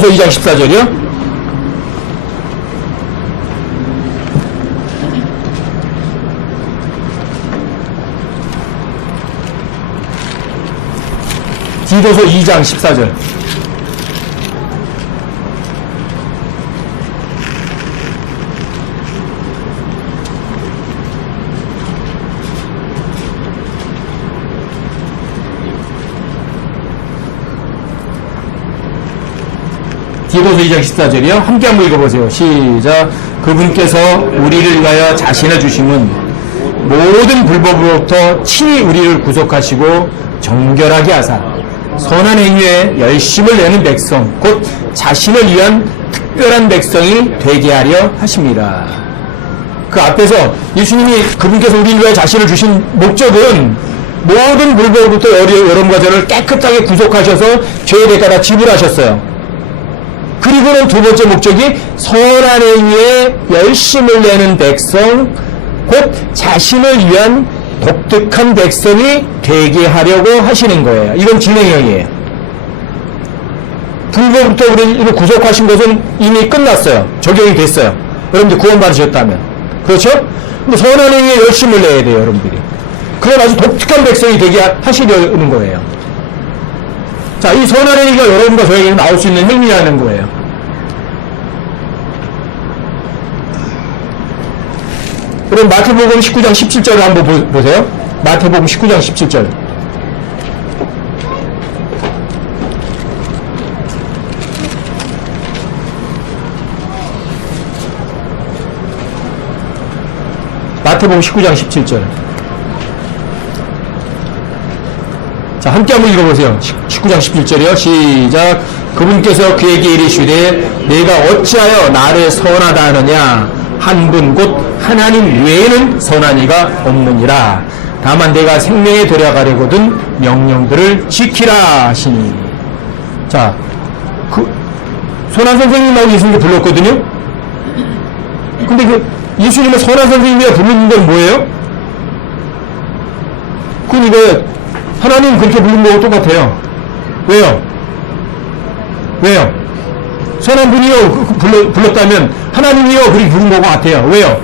2장 14절이요? 디도서 2장 14절. 디도서 2장 14절이요. 함께 한번 읽어보세요. 시작. 그분께서 우리를 위하여 자신을 주심은 모든 불법으로부터 친히 우리를 구속하시고 정결하게 하사 선한 행위에 열심을 내는 백성, 곧 자신을 위한 특별한 백성이 되게 하려 하십니다. 그 앞에서 예수님이 그분께서 우리를 위하여 자신을 주신 목적은 모든 불법으로부터 여러분과 저를 깨끗하게 구속하셔서 죄의 대가다 지불하셨어요. 그리고는 두 번째 목적이 선한 행위에 열심을 내는 백성, 곧 자신을 위한 독특한 백성이 되게 하려고 하시는 거예요. 이건 진행형이에요. 불법부터 우리를 구속하신 것은 이미 끝났어요. 적용이 됐어요. 여러분들 구원받으셨다면. 그렇죠? 근데 선한 행위에 열심을 내야 돼요, 여러분들이. 그건 아주 독특한 백성이 되게 하시려는 거예요. 자, 이 선한 행위가 여러분과 저에게 나올 수 있는 행위라는 거예요. 그럼 마태복음 19장 17절을 한번 보세요. 마태복음 19장 17절. 마태복음 19장 17절. 자, 함께 한번 읽어보세요. 19장 17절이요. 시작. 그분께서 그에게 이르시되 내가 어찌하여 나를 선하다 하느냐. 한 분 곧 하나님 외에는 선한 이가 없느니라. 다만 내가 생명에 데려가려거든 명령들을 지키라 하시니. 자, 선한 선생님하고 예수님이 불렀거든요. 근데 그 예수님을 선한 선생님이라 부르는 건 뭐예요? 그건 이거 하나님 그렇게 부르는 거하고 똑같아요. 왜요? 왜요? 선한 분이요 불렀다면 하나님이요 그렇게 부른 거고 같아요. 왜요?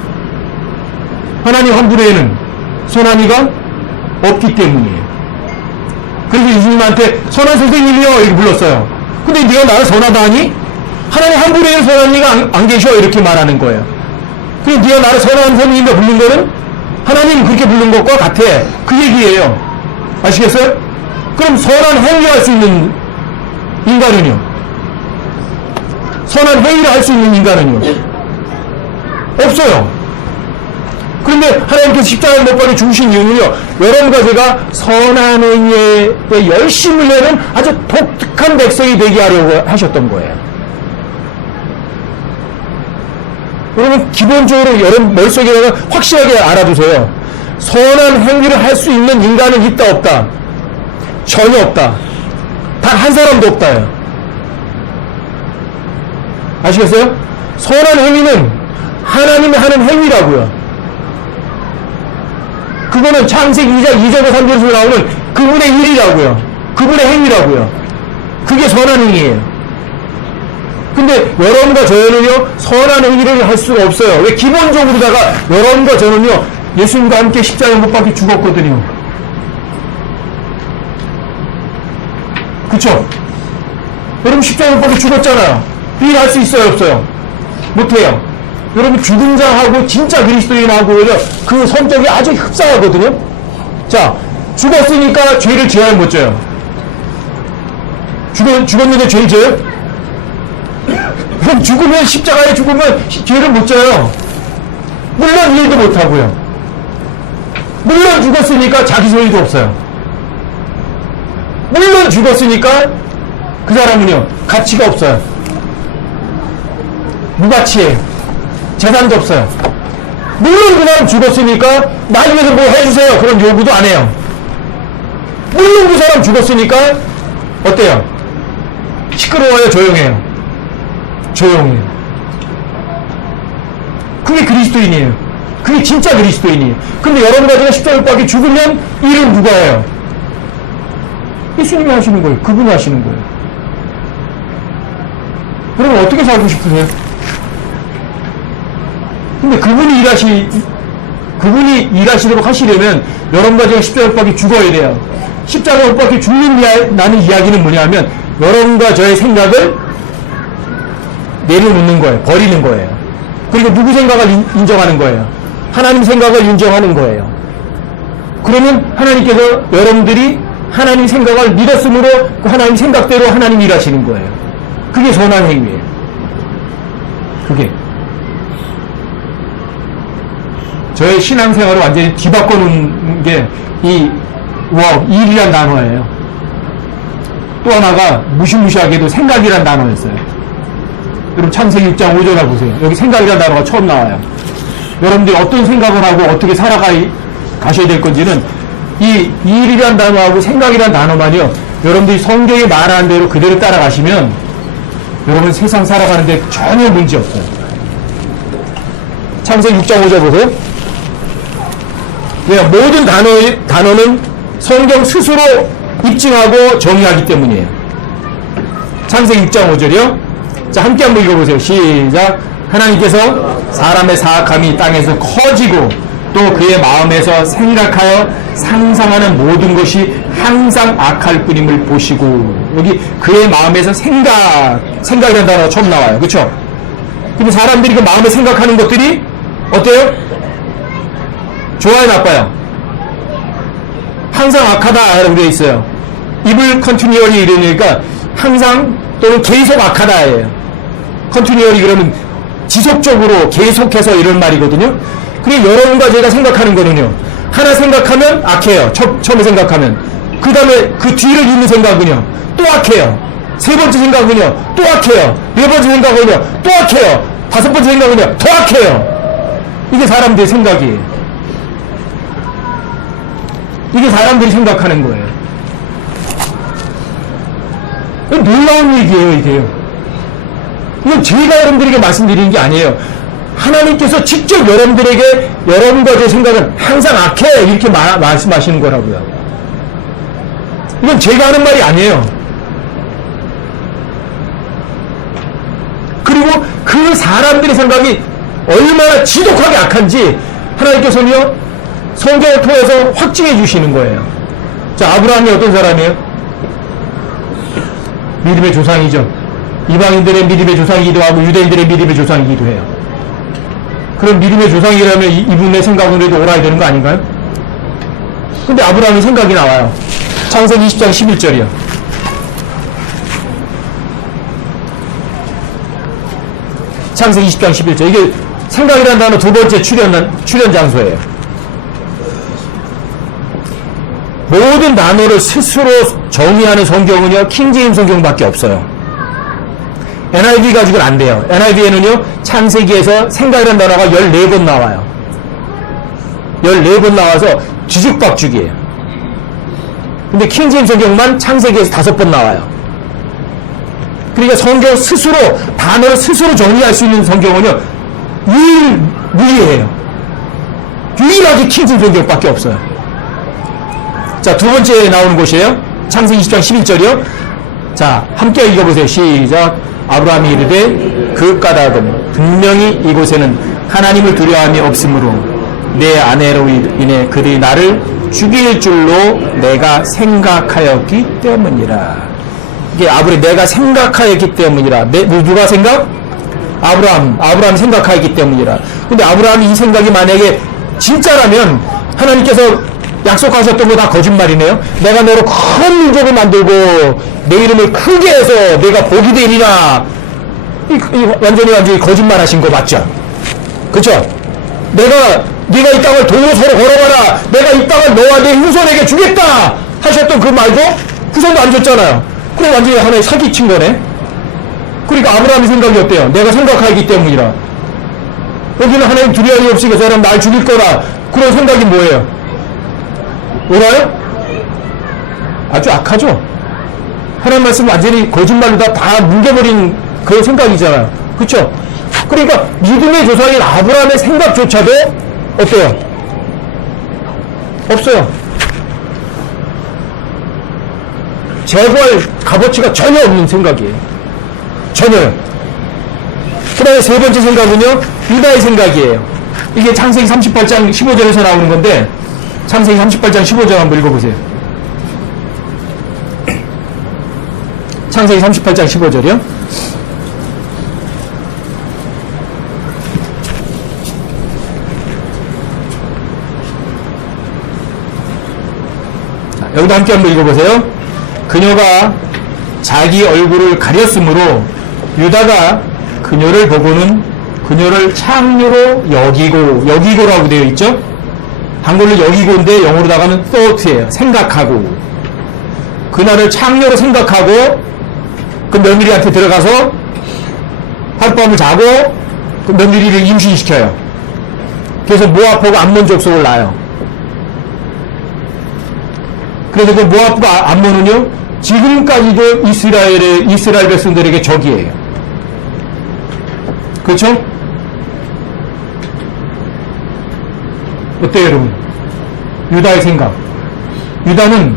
하나님 한 분에는 선한 이가 없기 때문이에요. 그래서 예수님한테 선한 선생님이요 이렇게 불렀어요. 근데 네가 나를 선하다 하니? 하나님 한 분에는 선한 이가 안 계셔 이렇게 말하는 거예요. 그래서 네가 나를 선한 선생님이라 부른 거는 하나님 그렇게 부른 것과 같아. 그 얘기예요. 아시겠어요? 그럼 선한 행위를 할 수 있는 인간은요? 선한 행위를 할 수 있는 인간은요? 없어요. 그런데 하나님께서 십자가에 못 박혀 죽으신 이유는요, 여러분과 제가 선한 행위에 열심을 내는 아주 독특한 백성이 되게 하려고 하셨던 거예요. 여러분, 기본적으로 여러분 머릿속에다가 확실하게 알아두세요. 선한 행위를 할 수 있는 인간은 있다, 없다? 전혀 없다. 단 한 사람도 없다요. 아시겠어요? 선한 행위는 하나님이 하는 행위라고요. 그거는 창세기 2장 2절과 3절에서 나오는 그분의 일이라고요. 그분의 행위라고요. 그게 선한 행위예요. 근데 여러분과 저는요, 선한 행위를 할 수가 없어요. 왜? 기본적으로다가 여러분과 저는요, 예수님과 함께 십자가에 못 박혀 죽었거든요. 그쵸? 여러분 십자가에 못 박혀 죽었잖아요. 일할 수 있어요, 없어요? 못해요. 여러분 죽은 자하고 진짜 그리스도인하고 그 성격이 아주 흡사하거든요. 자, 죽었으니까 죄를 지어야 못 져요. 죽었는데 죄를 져요? 그럼 죽으면 십자가에 죽으면 죄를 못 져요. 물론 일도 못 하고요. 물론 죽었으니까 자기 소유도 없어요. 물론 죽었으니까 그 사람은요 가치가 없어요. 무가치예요. 재산도 없어요. 물론 그 사람 죽었으니까 나 위해서 뭐 해주세요 그런 요구도 안 해요. 물론 그 사람 죽었으니까 어때요? 시끄러워요, 조용해요? 조용해요. 그게 그리스도인이에요. 그게 진짜 그리스도인이에요. 근데 여러분과 제가 십자가에 못 박혀 죽으면 일은 누가 해요? 예수님이 하시는 거예요. 그분이 하시는 거예요. 여러분 어떻게 살고 싶으세요? 근데 그분이 일하시도록 하시려면 여러분과 제가 십자가에 못 박혀 죽어야 돼요. 십자가에 못 박혀 나는 이야기는 뭐냐면 여러분과 저의 생각을 내려놓는 거예요. 버리는 거예요. 그리고 누구 생각을 인정하는 거예요? 하나님 생각을 인정하는 거예요. 그러면 하나님께서 여러분들이 하나님 생각을 믿었으므로 그 하나님 생각대로 하나님 일하시는 거예요. 그게 선한 행위예요. 그게 저의 신앙생활을 완전히 뒤바꿔 놓은 게 일이란 단어예요. 또 하나가 무시무시하게도 생각이란 단어였어요. 여러분 창세기 6장 5절을 보세요. 여기 생각이란 단어가 처음 나와요. 여러분들이 어떤 생각을 하고 어떻게 가셔야 될 건지는 이 일이란 단어하고 생각이란 단어만요, 여러분들이 성경에 말하는 대로 그대로 따라가시면 여러분 세상 살아가는데 전혀 문제 없어요. 창세기 6장 5절 보세요. 왜? 모든 단어는 성경 스스로 입증하고 정의하기 때문이에요. 창세기 6장 5절이요. 자, 함께 한번 읽어보세요. 시작. 하나님께서 사람의 사악함이 땅에서 커지고 또 그의 마음에서 생각하여 상상하는 모든 것이 항상 악할 뿐임을 보시고, 여기 그의 마음에서 생각이라는 단어가 처음 나와요. 그쵸? 근데 사람들이 그 마음에 생각하는 것들이 어때요? 좋아요, 나빠요? 항상 악하다라고 되어 있어요. evil continually 이러니까 항상 또는 계속 악하다예요. continually 그러면 지속적으로 계속해서 이런 말이거든요. 그리고 여러분과 제가 생각하는 거는요, 하나 생각하면 악해요. 처음에 생각하면. 그 다음에 그 뒤를 잇는 생각은요 또 악해요. 세 번째 생각은요 또 악해요. 네 번째 생각은요 또 악해요. 다섯 번째 생각은요 더 악해요. 이게 사람들의 생각이에요. 이게 사람들이 생각하는 거예요. 놀라운 얘기예요, 이게요. 이건 제가 여러분들에게 말씀드리는 게 아니에요. 하나님께서 직접 여러분들에게 여러분과 제 생각은 항상 악해 이렇게 말씀하시는 거라고요. 이건 제가 하는 말이 아니에요. 그리고 그 사람들의 생각이 얼마나 지독하게 악한지 하나님께서는요 성경을 통해서 확증해 주시는 거예요. 자, 아브라함이 어떤 사람이에요? 믿음의 조상이죠. 이방인들의 믿음의 조상이기도 하고 유대인들의 믿음의 조상이기도 해요. 그럼 믿음의 조상이라면 이분의 생각으로도 옳아야 되는 거 아닌가요? 근데 아브라함의 생각이 나와요. 창세기 20장 11절이요. 창세기 20장 11절. 이게 생각이라는 단어 두 번째 출현 장소예요. 모든 단어를 스스로 정의하는 성경은요, 킹제임스 성경밖에 없어요. NIV 가지고는 안 돼요. NIV에는요, 창세기에서 생각이라는 단어가 14번 나와요. 14번 나와서 뒤죽박죽이에요. 근데 킹제임스 성경만 창세기에서 5번 나와요. 그러니까 성경 스스로, 단어를 스스로 정의할 수 있는 성경은요, 유일무이해요. 유일하게 킹제임스 성경밖에 없어요. 자, 두 번째 나오는 곳이에요. 창세기 20장 11절이요. 자, 함께 읽어보세요. 시작. 아브라함이 이르되 그 까닭은 분명히 이곳에는 하나님을 두려워함이 없으므로 내 아내로 인해 그들이 나를 죽일 줄로 내가 생각하였기 때문이라. 이게 내가 생각하였기 때문이라. 누가 생각? 아브라함 생각하였기 때문이라. 근데 아브라함이 이 생각이 만약에 진짜라면 하나님께서 약속하셨던 거 다 거짓말이네요. 내가 너로 큰 민족을 만들고 내 이름을 크게 해서 내가 복이 되리라. 완전히 거짓말 하신 거 맞죠? 그쵸? 네가 이 땅을 도로 서로 걸어가라. 내가 이 땅을 너와 내 후손에게 주겠다 하셨던 그 말도 후손도 안 줬잖아요. 그럼 완전히 하나의 사기친 거네. 그러니까 아브라함의 생각이 어때요? 내가 생각하기 때문이라. 여기는 하나님 두려움이 없으니까 저는 날 죽일 거라. 그런 생각이 뭐예요? 옳아요? 아주 악하죠? 하나님 말씀 완전히 거짓말로 다 뭉개버린 그런 생각이잖아요. 그쵸? 그러니까 믿음의 조상인 아브라함의 생각조차도 어때요? 없어요. 제거할 값어치가 전혀 없는 생각이에요. 전혀요. 그 다음에 세 번째 생각은요, 유다의 생각이에요. 이게 창세기 38장 15절에서 나오는 건데, 창세기 38장 15절 한번 읽어보세요. 창세기 38장 15절이요. 자, 여기도 함께 한번 읽어보세요. 그녀가 자기 얼굴을 가렸으므로 유다가 그녀를 보고는 그녀를 창녀로 여기고라고 되어 있죠. 한글로 여기고인데 영어로다가는 thought예요. 생각하고. 그날을 창녀로 생각하고 그 며느리한테 들어가서 하룻밤을 자고 그 며느리를 임신시켜요. 그래서 모압하고 암몬 족속을 낳아요. 그래서 그 모압과 암몬은요 지금까지도 이스라엘 백성들에게 적이에요. 그렇죠? 어때요, 여러분? 유다의 생각. 유다는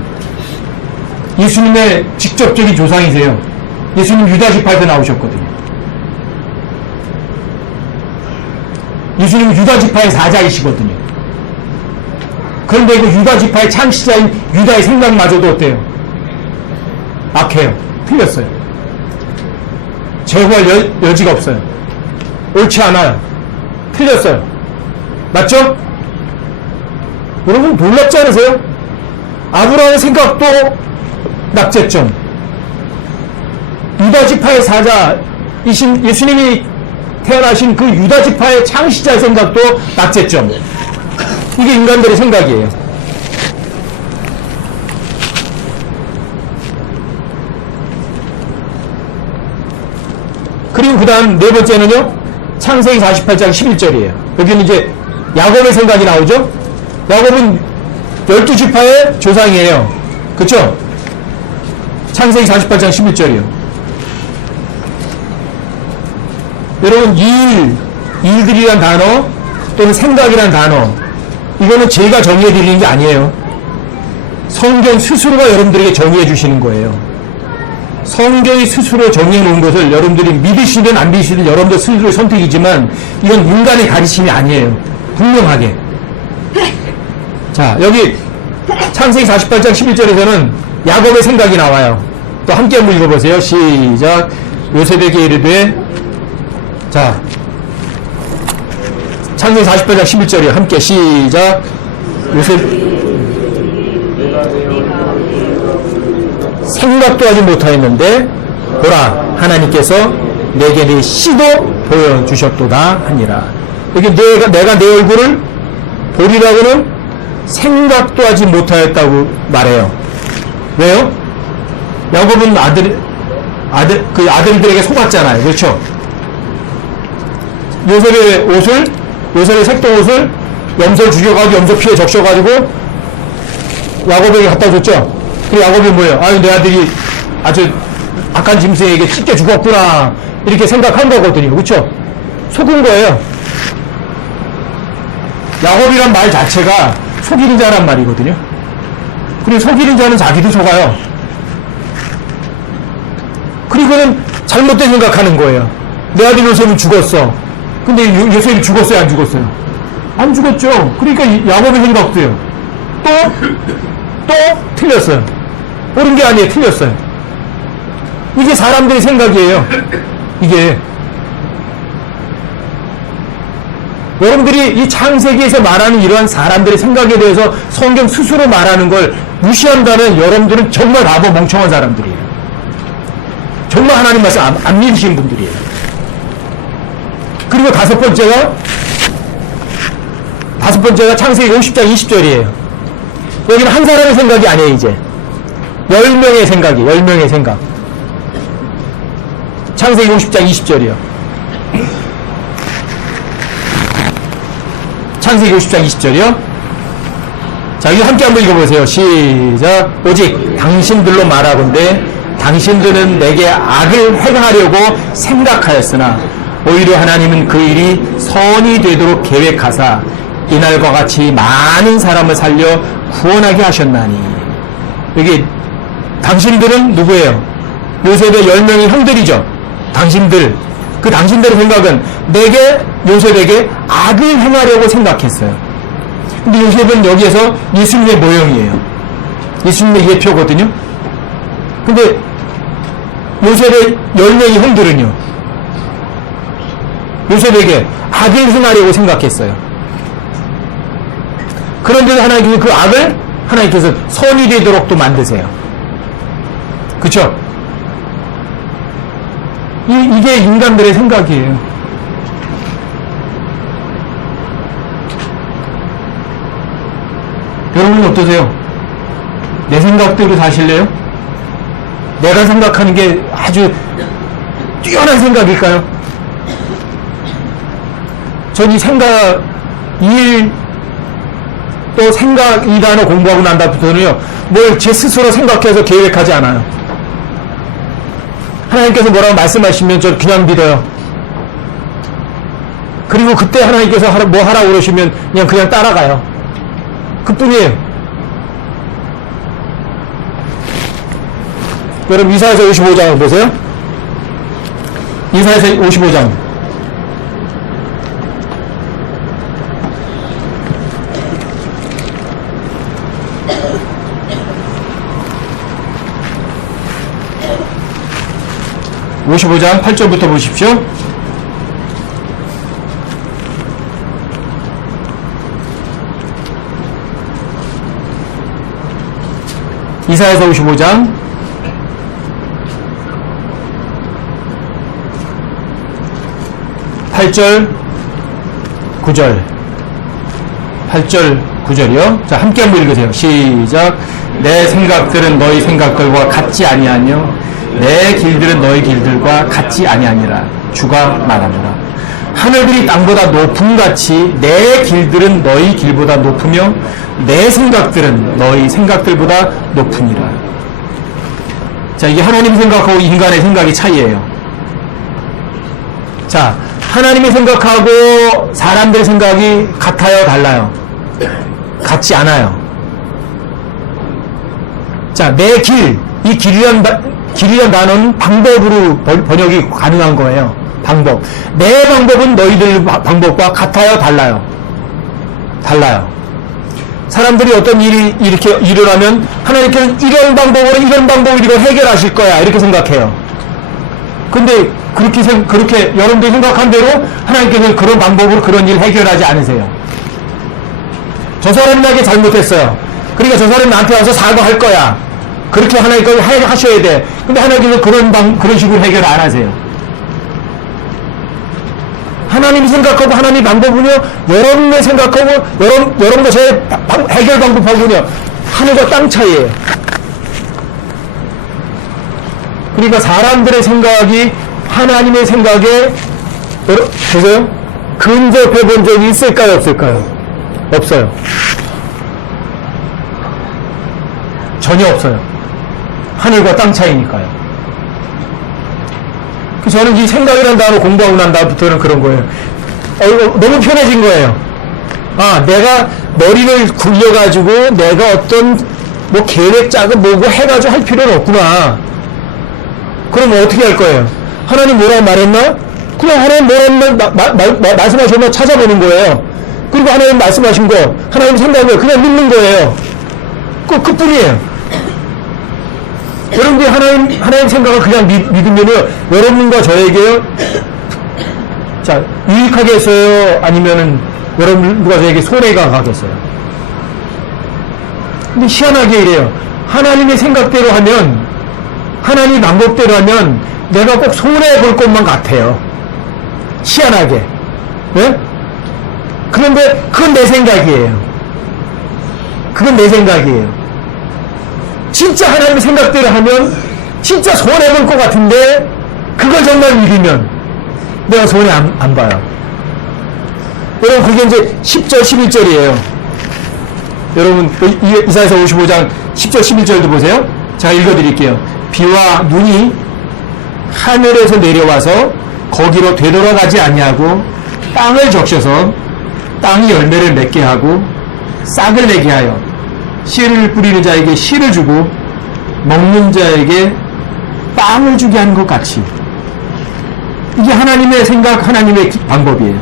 예수님의 직접적인 조상이세요. 예수님 유다 지파에서 나오셨거든요. 예수님은 유다 지파의 사자이시거든요. 그런데 그 유다 지파의 창시자인 유다의 생각마저도 어때요? 악해요. 틀렸어요. 제거할 여지가 없어요. 옳지 않아요. 틀렸어요. 맞죠? 여러분 놀랍지 않으세요? 아브라함의 생각도 낙제점. 유다 지파의 사자이신 예수님이 태어나신 그 유다 지파의 창시자의 생각도 낙제점. 이게 인간들의 생각이에요. 그리고 그 다음 네 번째는요, 창세기 48장 11절이에요. 여기는 이제 야곱의 생각이 나오죠? 야곱은 12지파의 조상이에요. 그쵸? 창세기 48장 11절이요. 여러분, 일들이란 단어 또는 생각이란 단어, 이거는 제가 정의해 드리는 게 아니에요. 성경 스스로가 여러분들에게 정의해 주시는 거예요. 성경이 스스로 정의해 놓은 것을 여러분들이 믿으시든 안 믿으시든 여러분들 스스로의 선택이지만 이건 인간의 가르침이 아니에요. 분명하게. 자, 여기 창세기 48장 11절에서는 야곱의 생각이 나와요. 또 함께 한번 읽어보세요. 시작. 요셉에게 이르되, 자, 창세기 48장 11절이요. 함께 시작. 요셉, 생각도 하지 못하였는데 보라, 하나님께서 내게 네 씨도 보여주셨도다 하니라. 여기 내가 내 얼굴을 보리라고는 생각도 하지 못하였다고 말해요. 왜요? 야곱은 그 아들들에게 속았잖아요. 그렇죠? 요셉의 색동옷을 염소를 죽여가지고 염소 피에 적셔가지고 야곱에게 갖다 줬죠? 그 야곱이 뭐예요? 아유, 내 아들이 아주 악한 짐승에게 찢겨 죽었구나. 이렇게 생각한 거거든요. 그렇죠? 속은 거예요. 야곱이란 말 자체가 속이는 자란 말이거든요. 그리고 속이는 자는 자기도 속아요. 그리고는 잘못된 생각하는 거예요. 내 아들 요셉은 죽었어. 근데 요셉이 죽었어요? 안 죽었어요? 안 죽었죠. 그러니까 야곱의 생각도요. 또 틀렸어요. 옳은 게 아니에요. 틀렸어요. 이게 사람들의 생각이에요. 이게. 여러분들이 이 창세기에서 말하는 이러한 사람들의 생각에 대해서 성경 스스로 말하는 걸 무시한다면 여러분들은 정말 바보 멍청한 사람들이에요. 정말 하나님 말씀 안 믿으시는 분들이에요. 그리고 다섯 번째가 창세기 50장 20절이에요. 여기는 한 사람의 생각이 아니에요. 이제 10명의 생각이에요. 10명의 생각. 창세기 50장 20절이요. 창세기 50장 20절이요. 자, 이거 함께 한번 읽어보세요. 시작. 오직 당신들로 말하건대 당신들은 내게 악을 행하려고 생각하였으나 오히려 하나님은 그 일이 선이 되도록 계획하사 이날과 같이 많은 사람을 살려 구원하게 하셨나니. 여기 당신들은 누구예요? 요셉의 10명의 형들이죠. 당신들. 그 당신들의 생각은 요셉에게 악을 행하려고 생각했어요. 근데 요셉은 여기에서 예수님의 모형이에요. 예수님의 예표거든요. 근데 요셉의 10명의 형들은요, 요셉에게 악을 행하려고 생각했어요. 그런데도 하나님께서 그 악을 하나님께서 선이 되도록 또 만드세요. 그쵸? 이게 인간들의 생각이에요. 여러분은 어떠세요? 내 생각대로 사실래요? 내가 생각하는 게 아주 뛰어난 생각일까요? 전 이 생각, 또 생각 이 단어 공부하고 난 다음부터는요, 뭘 제 스스로 생각해서 계획하지 않아요. 하나님께서 뭐라고 말씀하시면 저 그냥 믿어요. 그리고 그때 하나님께서 뭐 하라고 그러시면 그냥 따라가요. 그뿐이에요. 여러분 이사야서 55장 보세요. 이사야서 55장. (55장) 8절부터 보십시오. 이사야서 55장 8절 9절 8절 9절이요. 자, 함께 한번 읽으세요. 시작. 내 생각들은 너희 생각들과 같지 아니하며 내 길들은 너희 길들과 같지 아니하니라. 주가 말하노라. 하늘들이 땅보다 높음같이 내 길들은 너희 길보다 높으며 내 생각들은 너희 생각들보다 높으니라. 자, 이게 하나님 생각하고 인간의 생각의 차이예요. 자, 하나님의 생각하고 사람들의 생각이 같아요, 달라요? 같지 않아요. 자, 내 길, 이 길이란 단어는 방법으로 번역이 가능한 거예요. 방법. 내 방법은 너희들 방법과 같아요, 달라요? 달라요. 사람들이 어떤 일이 이렇게 일어나면 하나님께서 이런 방법으로 이걸 해결하실 거야, 이렇게 생각해요. 근데 그렇게 여러분들이 생각한 대로 하나님께서 그런 방법으로 그런 일 해결하지 않으세요. 저 사람이 나에게 잘못했어요. 그러니까 저 사람이 나한테 와서 사과할 거야. 그렇게 하나님께서 하셔야 돼. 근데 하나님께서 그런 식으로 해결 안 하세요. 하나님이 생각하고 하나님 방법은요, 여러분의 생각하고 여러분과 저의 해결 방법하고는요, 하늘과 땅 차이예요. 그러니까 사람들의 생각이 하나님의 생각에 보세요. 근접해 본 적이 있을까요, 없을까요? 없어요. 전혀 없어요. 하늘과 땅 차이니까요. 저는 이 생각이라는 단어 공부하고 난 다음부터는 그런 거예요. 너무 편해진 거예요. 아, 내가 머리를 굴려가지고 내가 어떤 뭐 계획 짜고 뭐고 해가지고 할 필요는 없구나. 그럼 어떻게 할 거예요? 하나님 뭐라고 말했나? 그냥 하나님 뭐라고 말씀하셨나 찾아보는 거예요. 그리고 하나님 말씀하신 거, 하나님 생각을 그냥 믿는 거예요. 그뿐이에요. 여러분들이 하나님 생각을 그냥 믿으면요, 여러분과 저에게요, 자, 유익하겠어요? 아니면은, 여러분과 저에게 손해가 가겠어요? 근데 희한하게 이래요. 하나님의 생각대로 하면, 하나님 방법대로 하면, 내가 꼭 손해볼 것만 같아요. 희한하게. 네? 그런데, 그건 내 생각이에요. 그건 내 생각이에요. 진짜 하나님의 생각대로 하면 진짜 손해볼 것 같은데 그걸 정말 믿으면 내가 손해 안 봐요. 여러분, 그게 이제 10절 11절이에요. 여러분 이사야서 55장 10절 11절도 보세요. 제가 읽어드릴게요. 비와 눈이 하늘에서 내려와서 거기로 되돌아가지 아니하고 땅을 적셔서 땅이 열매를 맺게 하고 싹을 내게 하여 씨를 뿌리는 자에게 씨를 주고 먹는 자에게 빵을 주게 하는 것 같이, 이게 하나님의 생각, 하나님의 방법이에요.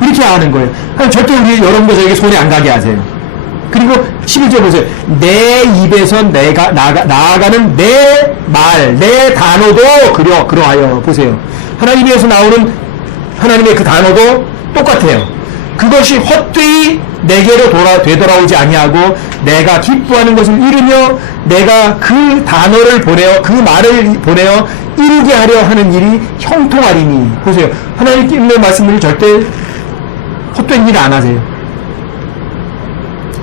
이렇게 하는 거예요. 절대 여러분과 저에게 손이 안 가게 하세요. 그리고 11절 보세요. 내 입에서 나아가는 내 말, 내 단어도 그러하여. 보세요. 하나님 입에서 나오는 하나님의 그 단어도 똑같아요. 그것이 헛되이 내게로 되돌아오지 아니하고 내가 기뻐하는 것을 이루며 내가 그 단어를 보내어 그 말을 보내어 이루게 하려 하는 일이 형통하리니. 보세요. 하나님께서 말씀을 절대 헛된 일 안 하세요.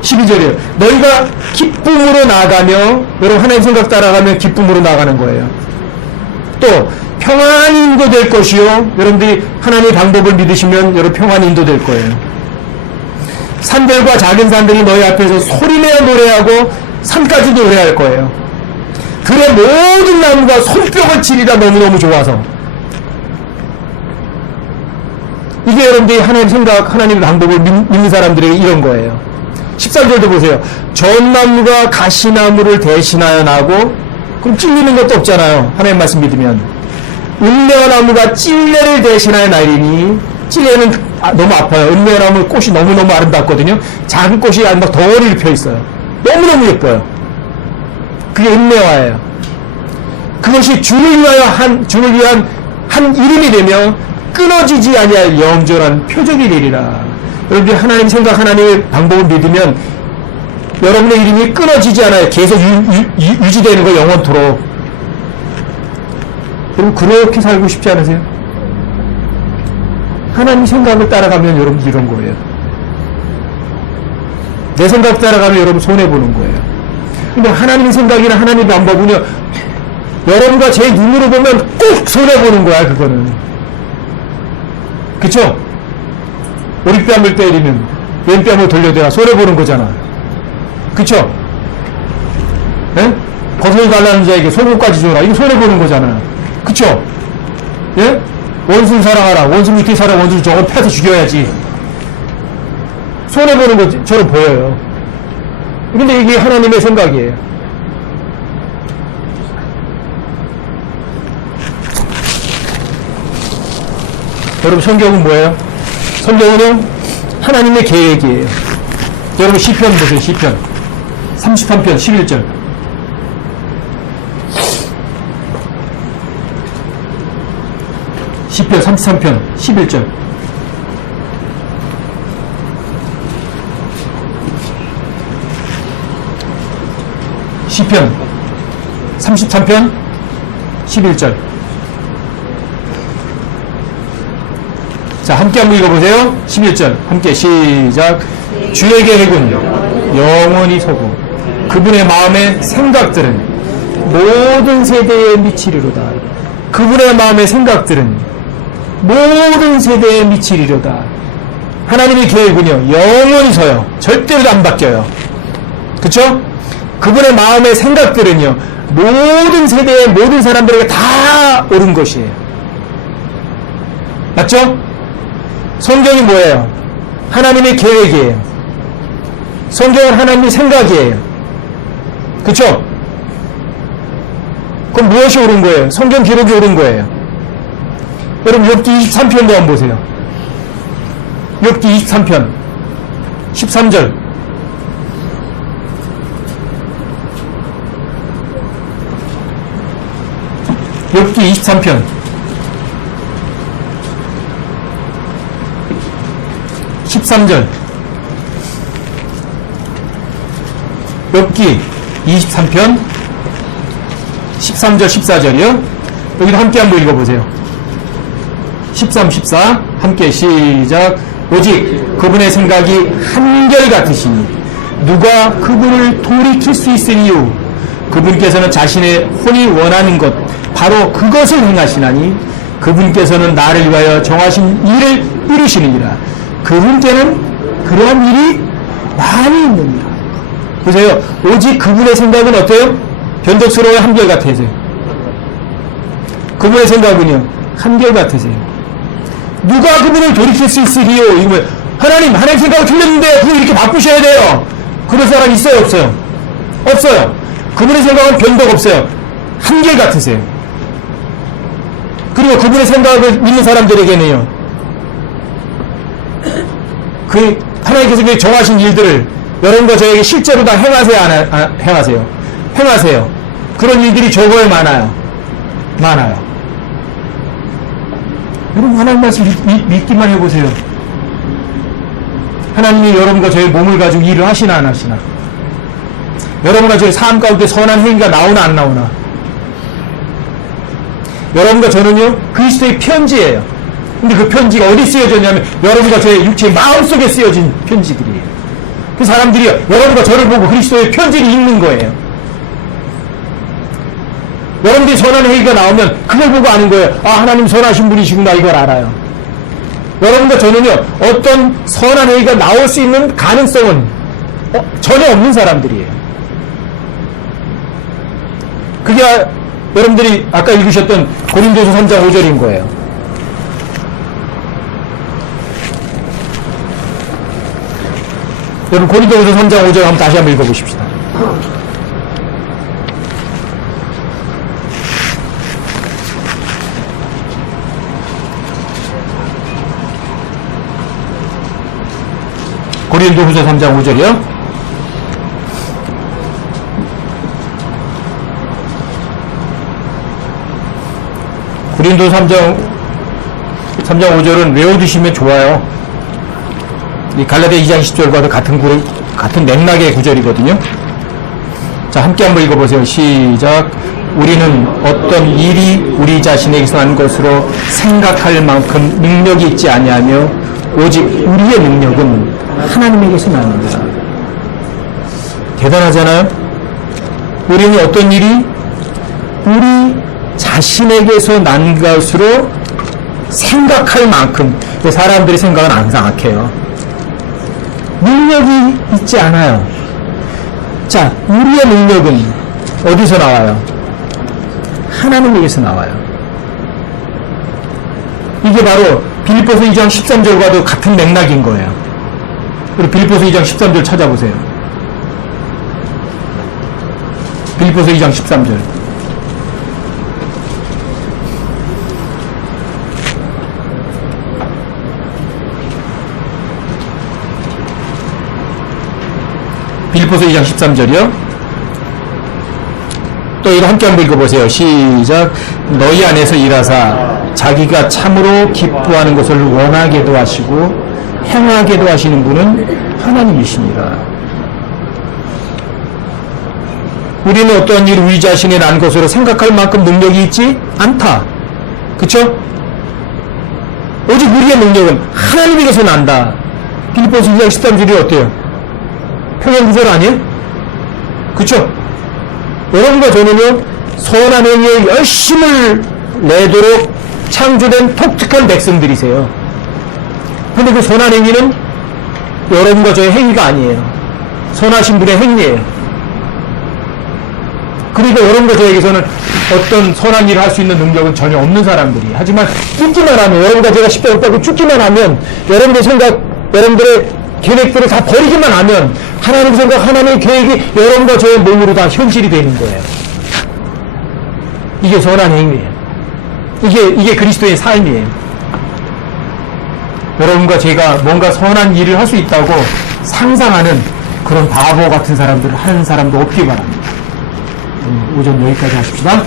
12절이에요. 너희가 기쁨으로 나아가며, 여러분 하나님 생각 따라가면 기쁨으로 나아가는 거예요. 또 평안히 인도될 것이요. 여러분들이 하나님의 방법을 믿으시면 여러분 평안히 인도될 거예요. 산들과 작은 산들이 너희 앞에서 소리내어 노래하고 산까지 노래할 거예요. 들의 모든 나무가 손뼉을 치리라. 너무너무 좋아서. 이게 여러분들이 하나님 생각, 하나님의 방법을 믿는 사람들에게 이런 거예요. 13절도 보세요. 전나무가 가시나무를 대신하여 나고, 그럼 찔리는 것도 없잖아요. 하나님 말씀 믿으면. 은메어나무가 찔레를 대신하여 나리니, 찔레는 너무 아파요. 은메어나무 꽃이 너무너무 아름답거든요. 작은 꽃이 막 덩어리를 펴 있어요. 너무너무 예뻐요. 그게 은메어예요. 그것이 주를 위한 한 이름이 되며 끊어지지 아니할 영존한 표적이 되리라. 여러분들이 하나님 생각, 하나님의 방법을 믿으면 여러분의 이름이 끊어지지 않아요. 계속 유지되는 거, 영원토록. 여러분 그렇게 살고 싶지 않으세요? 하나님 생각을 따라가면 여러분 이런 거예요. 내 생각 따라가면 여러분 손해보는 거예요. 근데 하나님 생각이나 하나님의 방법은요, 여러분과 제 눈으로 보면 꼭 손해보는 거야. 그거는. 그쵸? 오른뺨을 때리면 왼뺨을 돌려대야 손해보는 거잖아. 그쵸? 네? 거슬달라는 자에게 속옷까지 줘라. 이거 손해보는 거잖아요. 그쵸? 예? 원수를 사랑하라. 원수 밑에 살아. 원수를 저걸 패서 죽여야지. 손해보는 것처럼 보여요. 근데 이게 하나님의 생각이에요. 여러분, 성경은 뭐예요? 성경은요, 하나님의 계획이에요. 여러분, 시편 보세요. 시편 33편 11절. 시편 33편 11절. 시편 33편 11절. 자, 함께 한번 읽어보세요. 11절. 함께 시작. 주의 계획은 영원히 서고 그분의 마음의 생각들은 모든 세대에 미치리로다. 그분의 마음의 생각들은 모든 세대에 미치리로다. 하나님의 계획은요, 영원히 서요. 절대로 안 바뀌어요. 그쵸? 그분의 마음의 생각들은요, 모든 세대의 모든 사람들에게 다 옳은 것이에요. 맞죠? 성경이 뭐예요? 하나님의 계획이에요. 성경은 하나님의 생각이에요. 그쵸? 그럼 무엇이 옳은 거예요? 성경 기록이 옳은 거예요. 여러분, 욥기 23편도 한번 보세요. 욥기 23편 13절. 욥기 23편 13절. 욥기 23편 13절 14절이요. 여기도 함께 한번 읽어보세요. 13, 14 함께 시작. 오직 그분의 생각이 한결같으시니 누가 그분을 돌이킬 수 있으리요. 그분께서는 자신의 혼이 원하는 것 바로 그것을 행하시나니 그분께서는 나를 위하여 정하신 일을 이루시느니라. 그분께는 그러한 일이 많이 있느니라. 보세요. 오직 그분의 생각은 어때요? 변덕스러워 한결같으세요. 그분의 생각은요, 한결같으세요. 누가 그분을 돌이킬 수 있으리요? 이거 하나님 생각을 틀렸는데 그걸 이렇게 바꾸셔야 돼요. 그런 사람 있어요, 없어요? 없어요. 그분의 생각은 변덕 없어요. 한결같으세요. 그리고 그분의 생각을 믿는 사람들에게는요, 하나님께서 정하신 일들을 여러분과 저에게 실제로 다 행하세요, 행하세요? 행하세요. 그런 일들이 저거에 많아요. 여러분, 하나님 말씀 믿기만 해보세요. 하나님이 여러분과 저의 몸을 가지고 일을 하시나 안 하시나? 여러분과 저의 삶 가운데 선한 행위가 나오나 안 나오나? 여러분과 저는요, 그리스도의 편지예요. 근데 그 편지가 어디 쓰여졌냐면 여러분과 저의 육체의 마음속에 쓰여진 편지들이에요. 그 사람들이 여러분과 저를 보고 그리스도의 편지를 읽는 거예요. 여러분들이 선한 행위가 나오면 그걸 보고 아는 거예요. 아, 하나님 선하신 분이시구나, 이걸 알아요. 여러분과 저는요, 어떤 선한 행위가 나올 수 있는 가능성은 전혀 없는 사람들이에요. 그게 여러분들이 아까 읽으셨던 고린도서 3장 5절인 거예요. 여러분, 고린도서 3장 5절 한번 다시 한번 읽어보십시다. 고린도후서 3장 5절이요. 고린도 3장 5절은 외워두시면 좋아요. 이 갈라디아 2장 10절과도 같은 맥락의 구절이거든요. 자, 함께 한번 읽어보세요. 시작. 우리는 어떤 일이 우리 자신에게서 난 것으로 생각할 만큼 능력이 있지 아니하며 오직 우리의 능력은 하나님에게서 나옵니다. 대단하잖아요. 우리는 어떤 일이 우리 자신에게서 난 것으로 생각할 만큼, 사람들이 생각은 안 생각해요. 능력이 있지 않아요. 자, 우리의 능력은 어디서 나와요? 하나님에게서 나와요. 이게 바로 빌립보서 2장 13절과도 같은 맥락인 거예요. 우리 빌립보서 2장 13절 찾아보세요. 빌립보서 2장 13절. 빌립보서 2장 13절이요. 또 이거 함께 한번 읽어보세요. 시작. 너희 안에서 일하사 자기가 참으로 기뻐하는 것을 원하게도 하시고 행하게도 하시는 분은 하나님이시니라. 우리는 어떠한 일을 우리 자신이 난 것으로 생각할 만큼 능력이 있지 않다. 그쵸? 오직 우리의 능력은 하나님에게서 난다. 빌립보서 2장 13절이 어때요? 표현 구절 아니에요? 그쵸? 여러분과 저는요, 선한 행위에 열심을 내도록 창조된 독특한 백성들이세요. 근데 그 선한 행위는 여러분과 저의 행위가 아니에요. 선하신 분의 행위예요. 그러니까 여러분과 저에게서는 어떤 선한 일을 할 수 있는 능력은 전혀 없는 사람들이. 하지만 죽기만 하면, 여러분과 제가 십자가를 죽기만 하면, 여러분의 생각, 여러분들의 계획들을 다 버리기만 하면 하나님 생각, 하나님의 계획이 여러분과 저의 몸으로 다 현실이 되는 거예요. 이게 선한 행위예요. 이게 그리스도의 삶이에요. 여러분과 제가 뭔가 선한 일을 할 수 있다고 상상하는 그런 바보 같은 사람들을 하는 사람도 없기 바랍니다. 오전 여기까지 하십시다.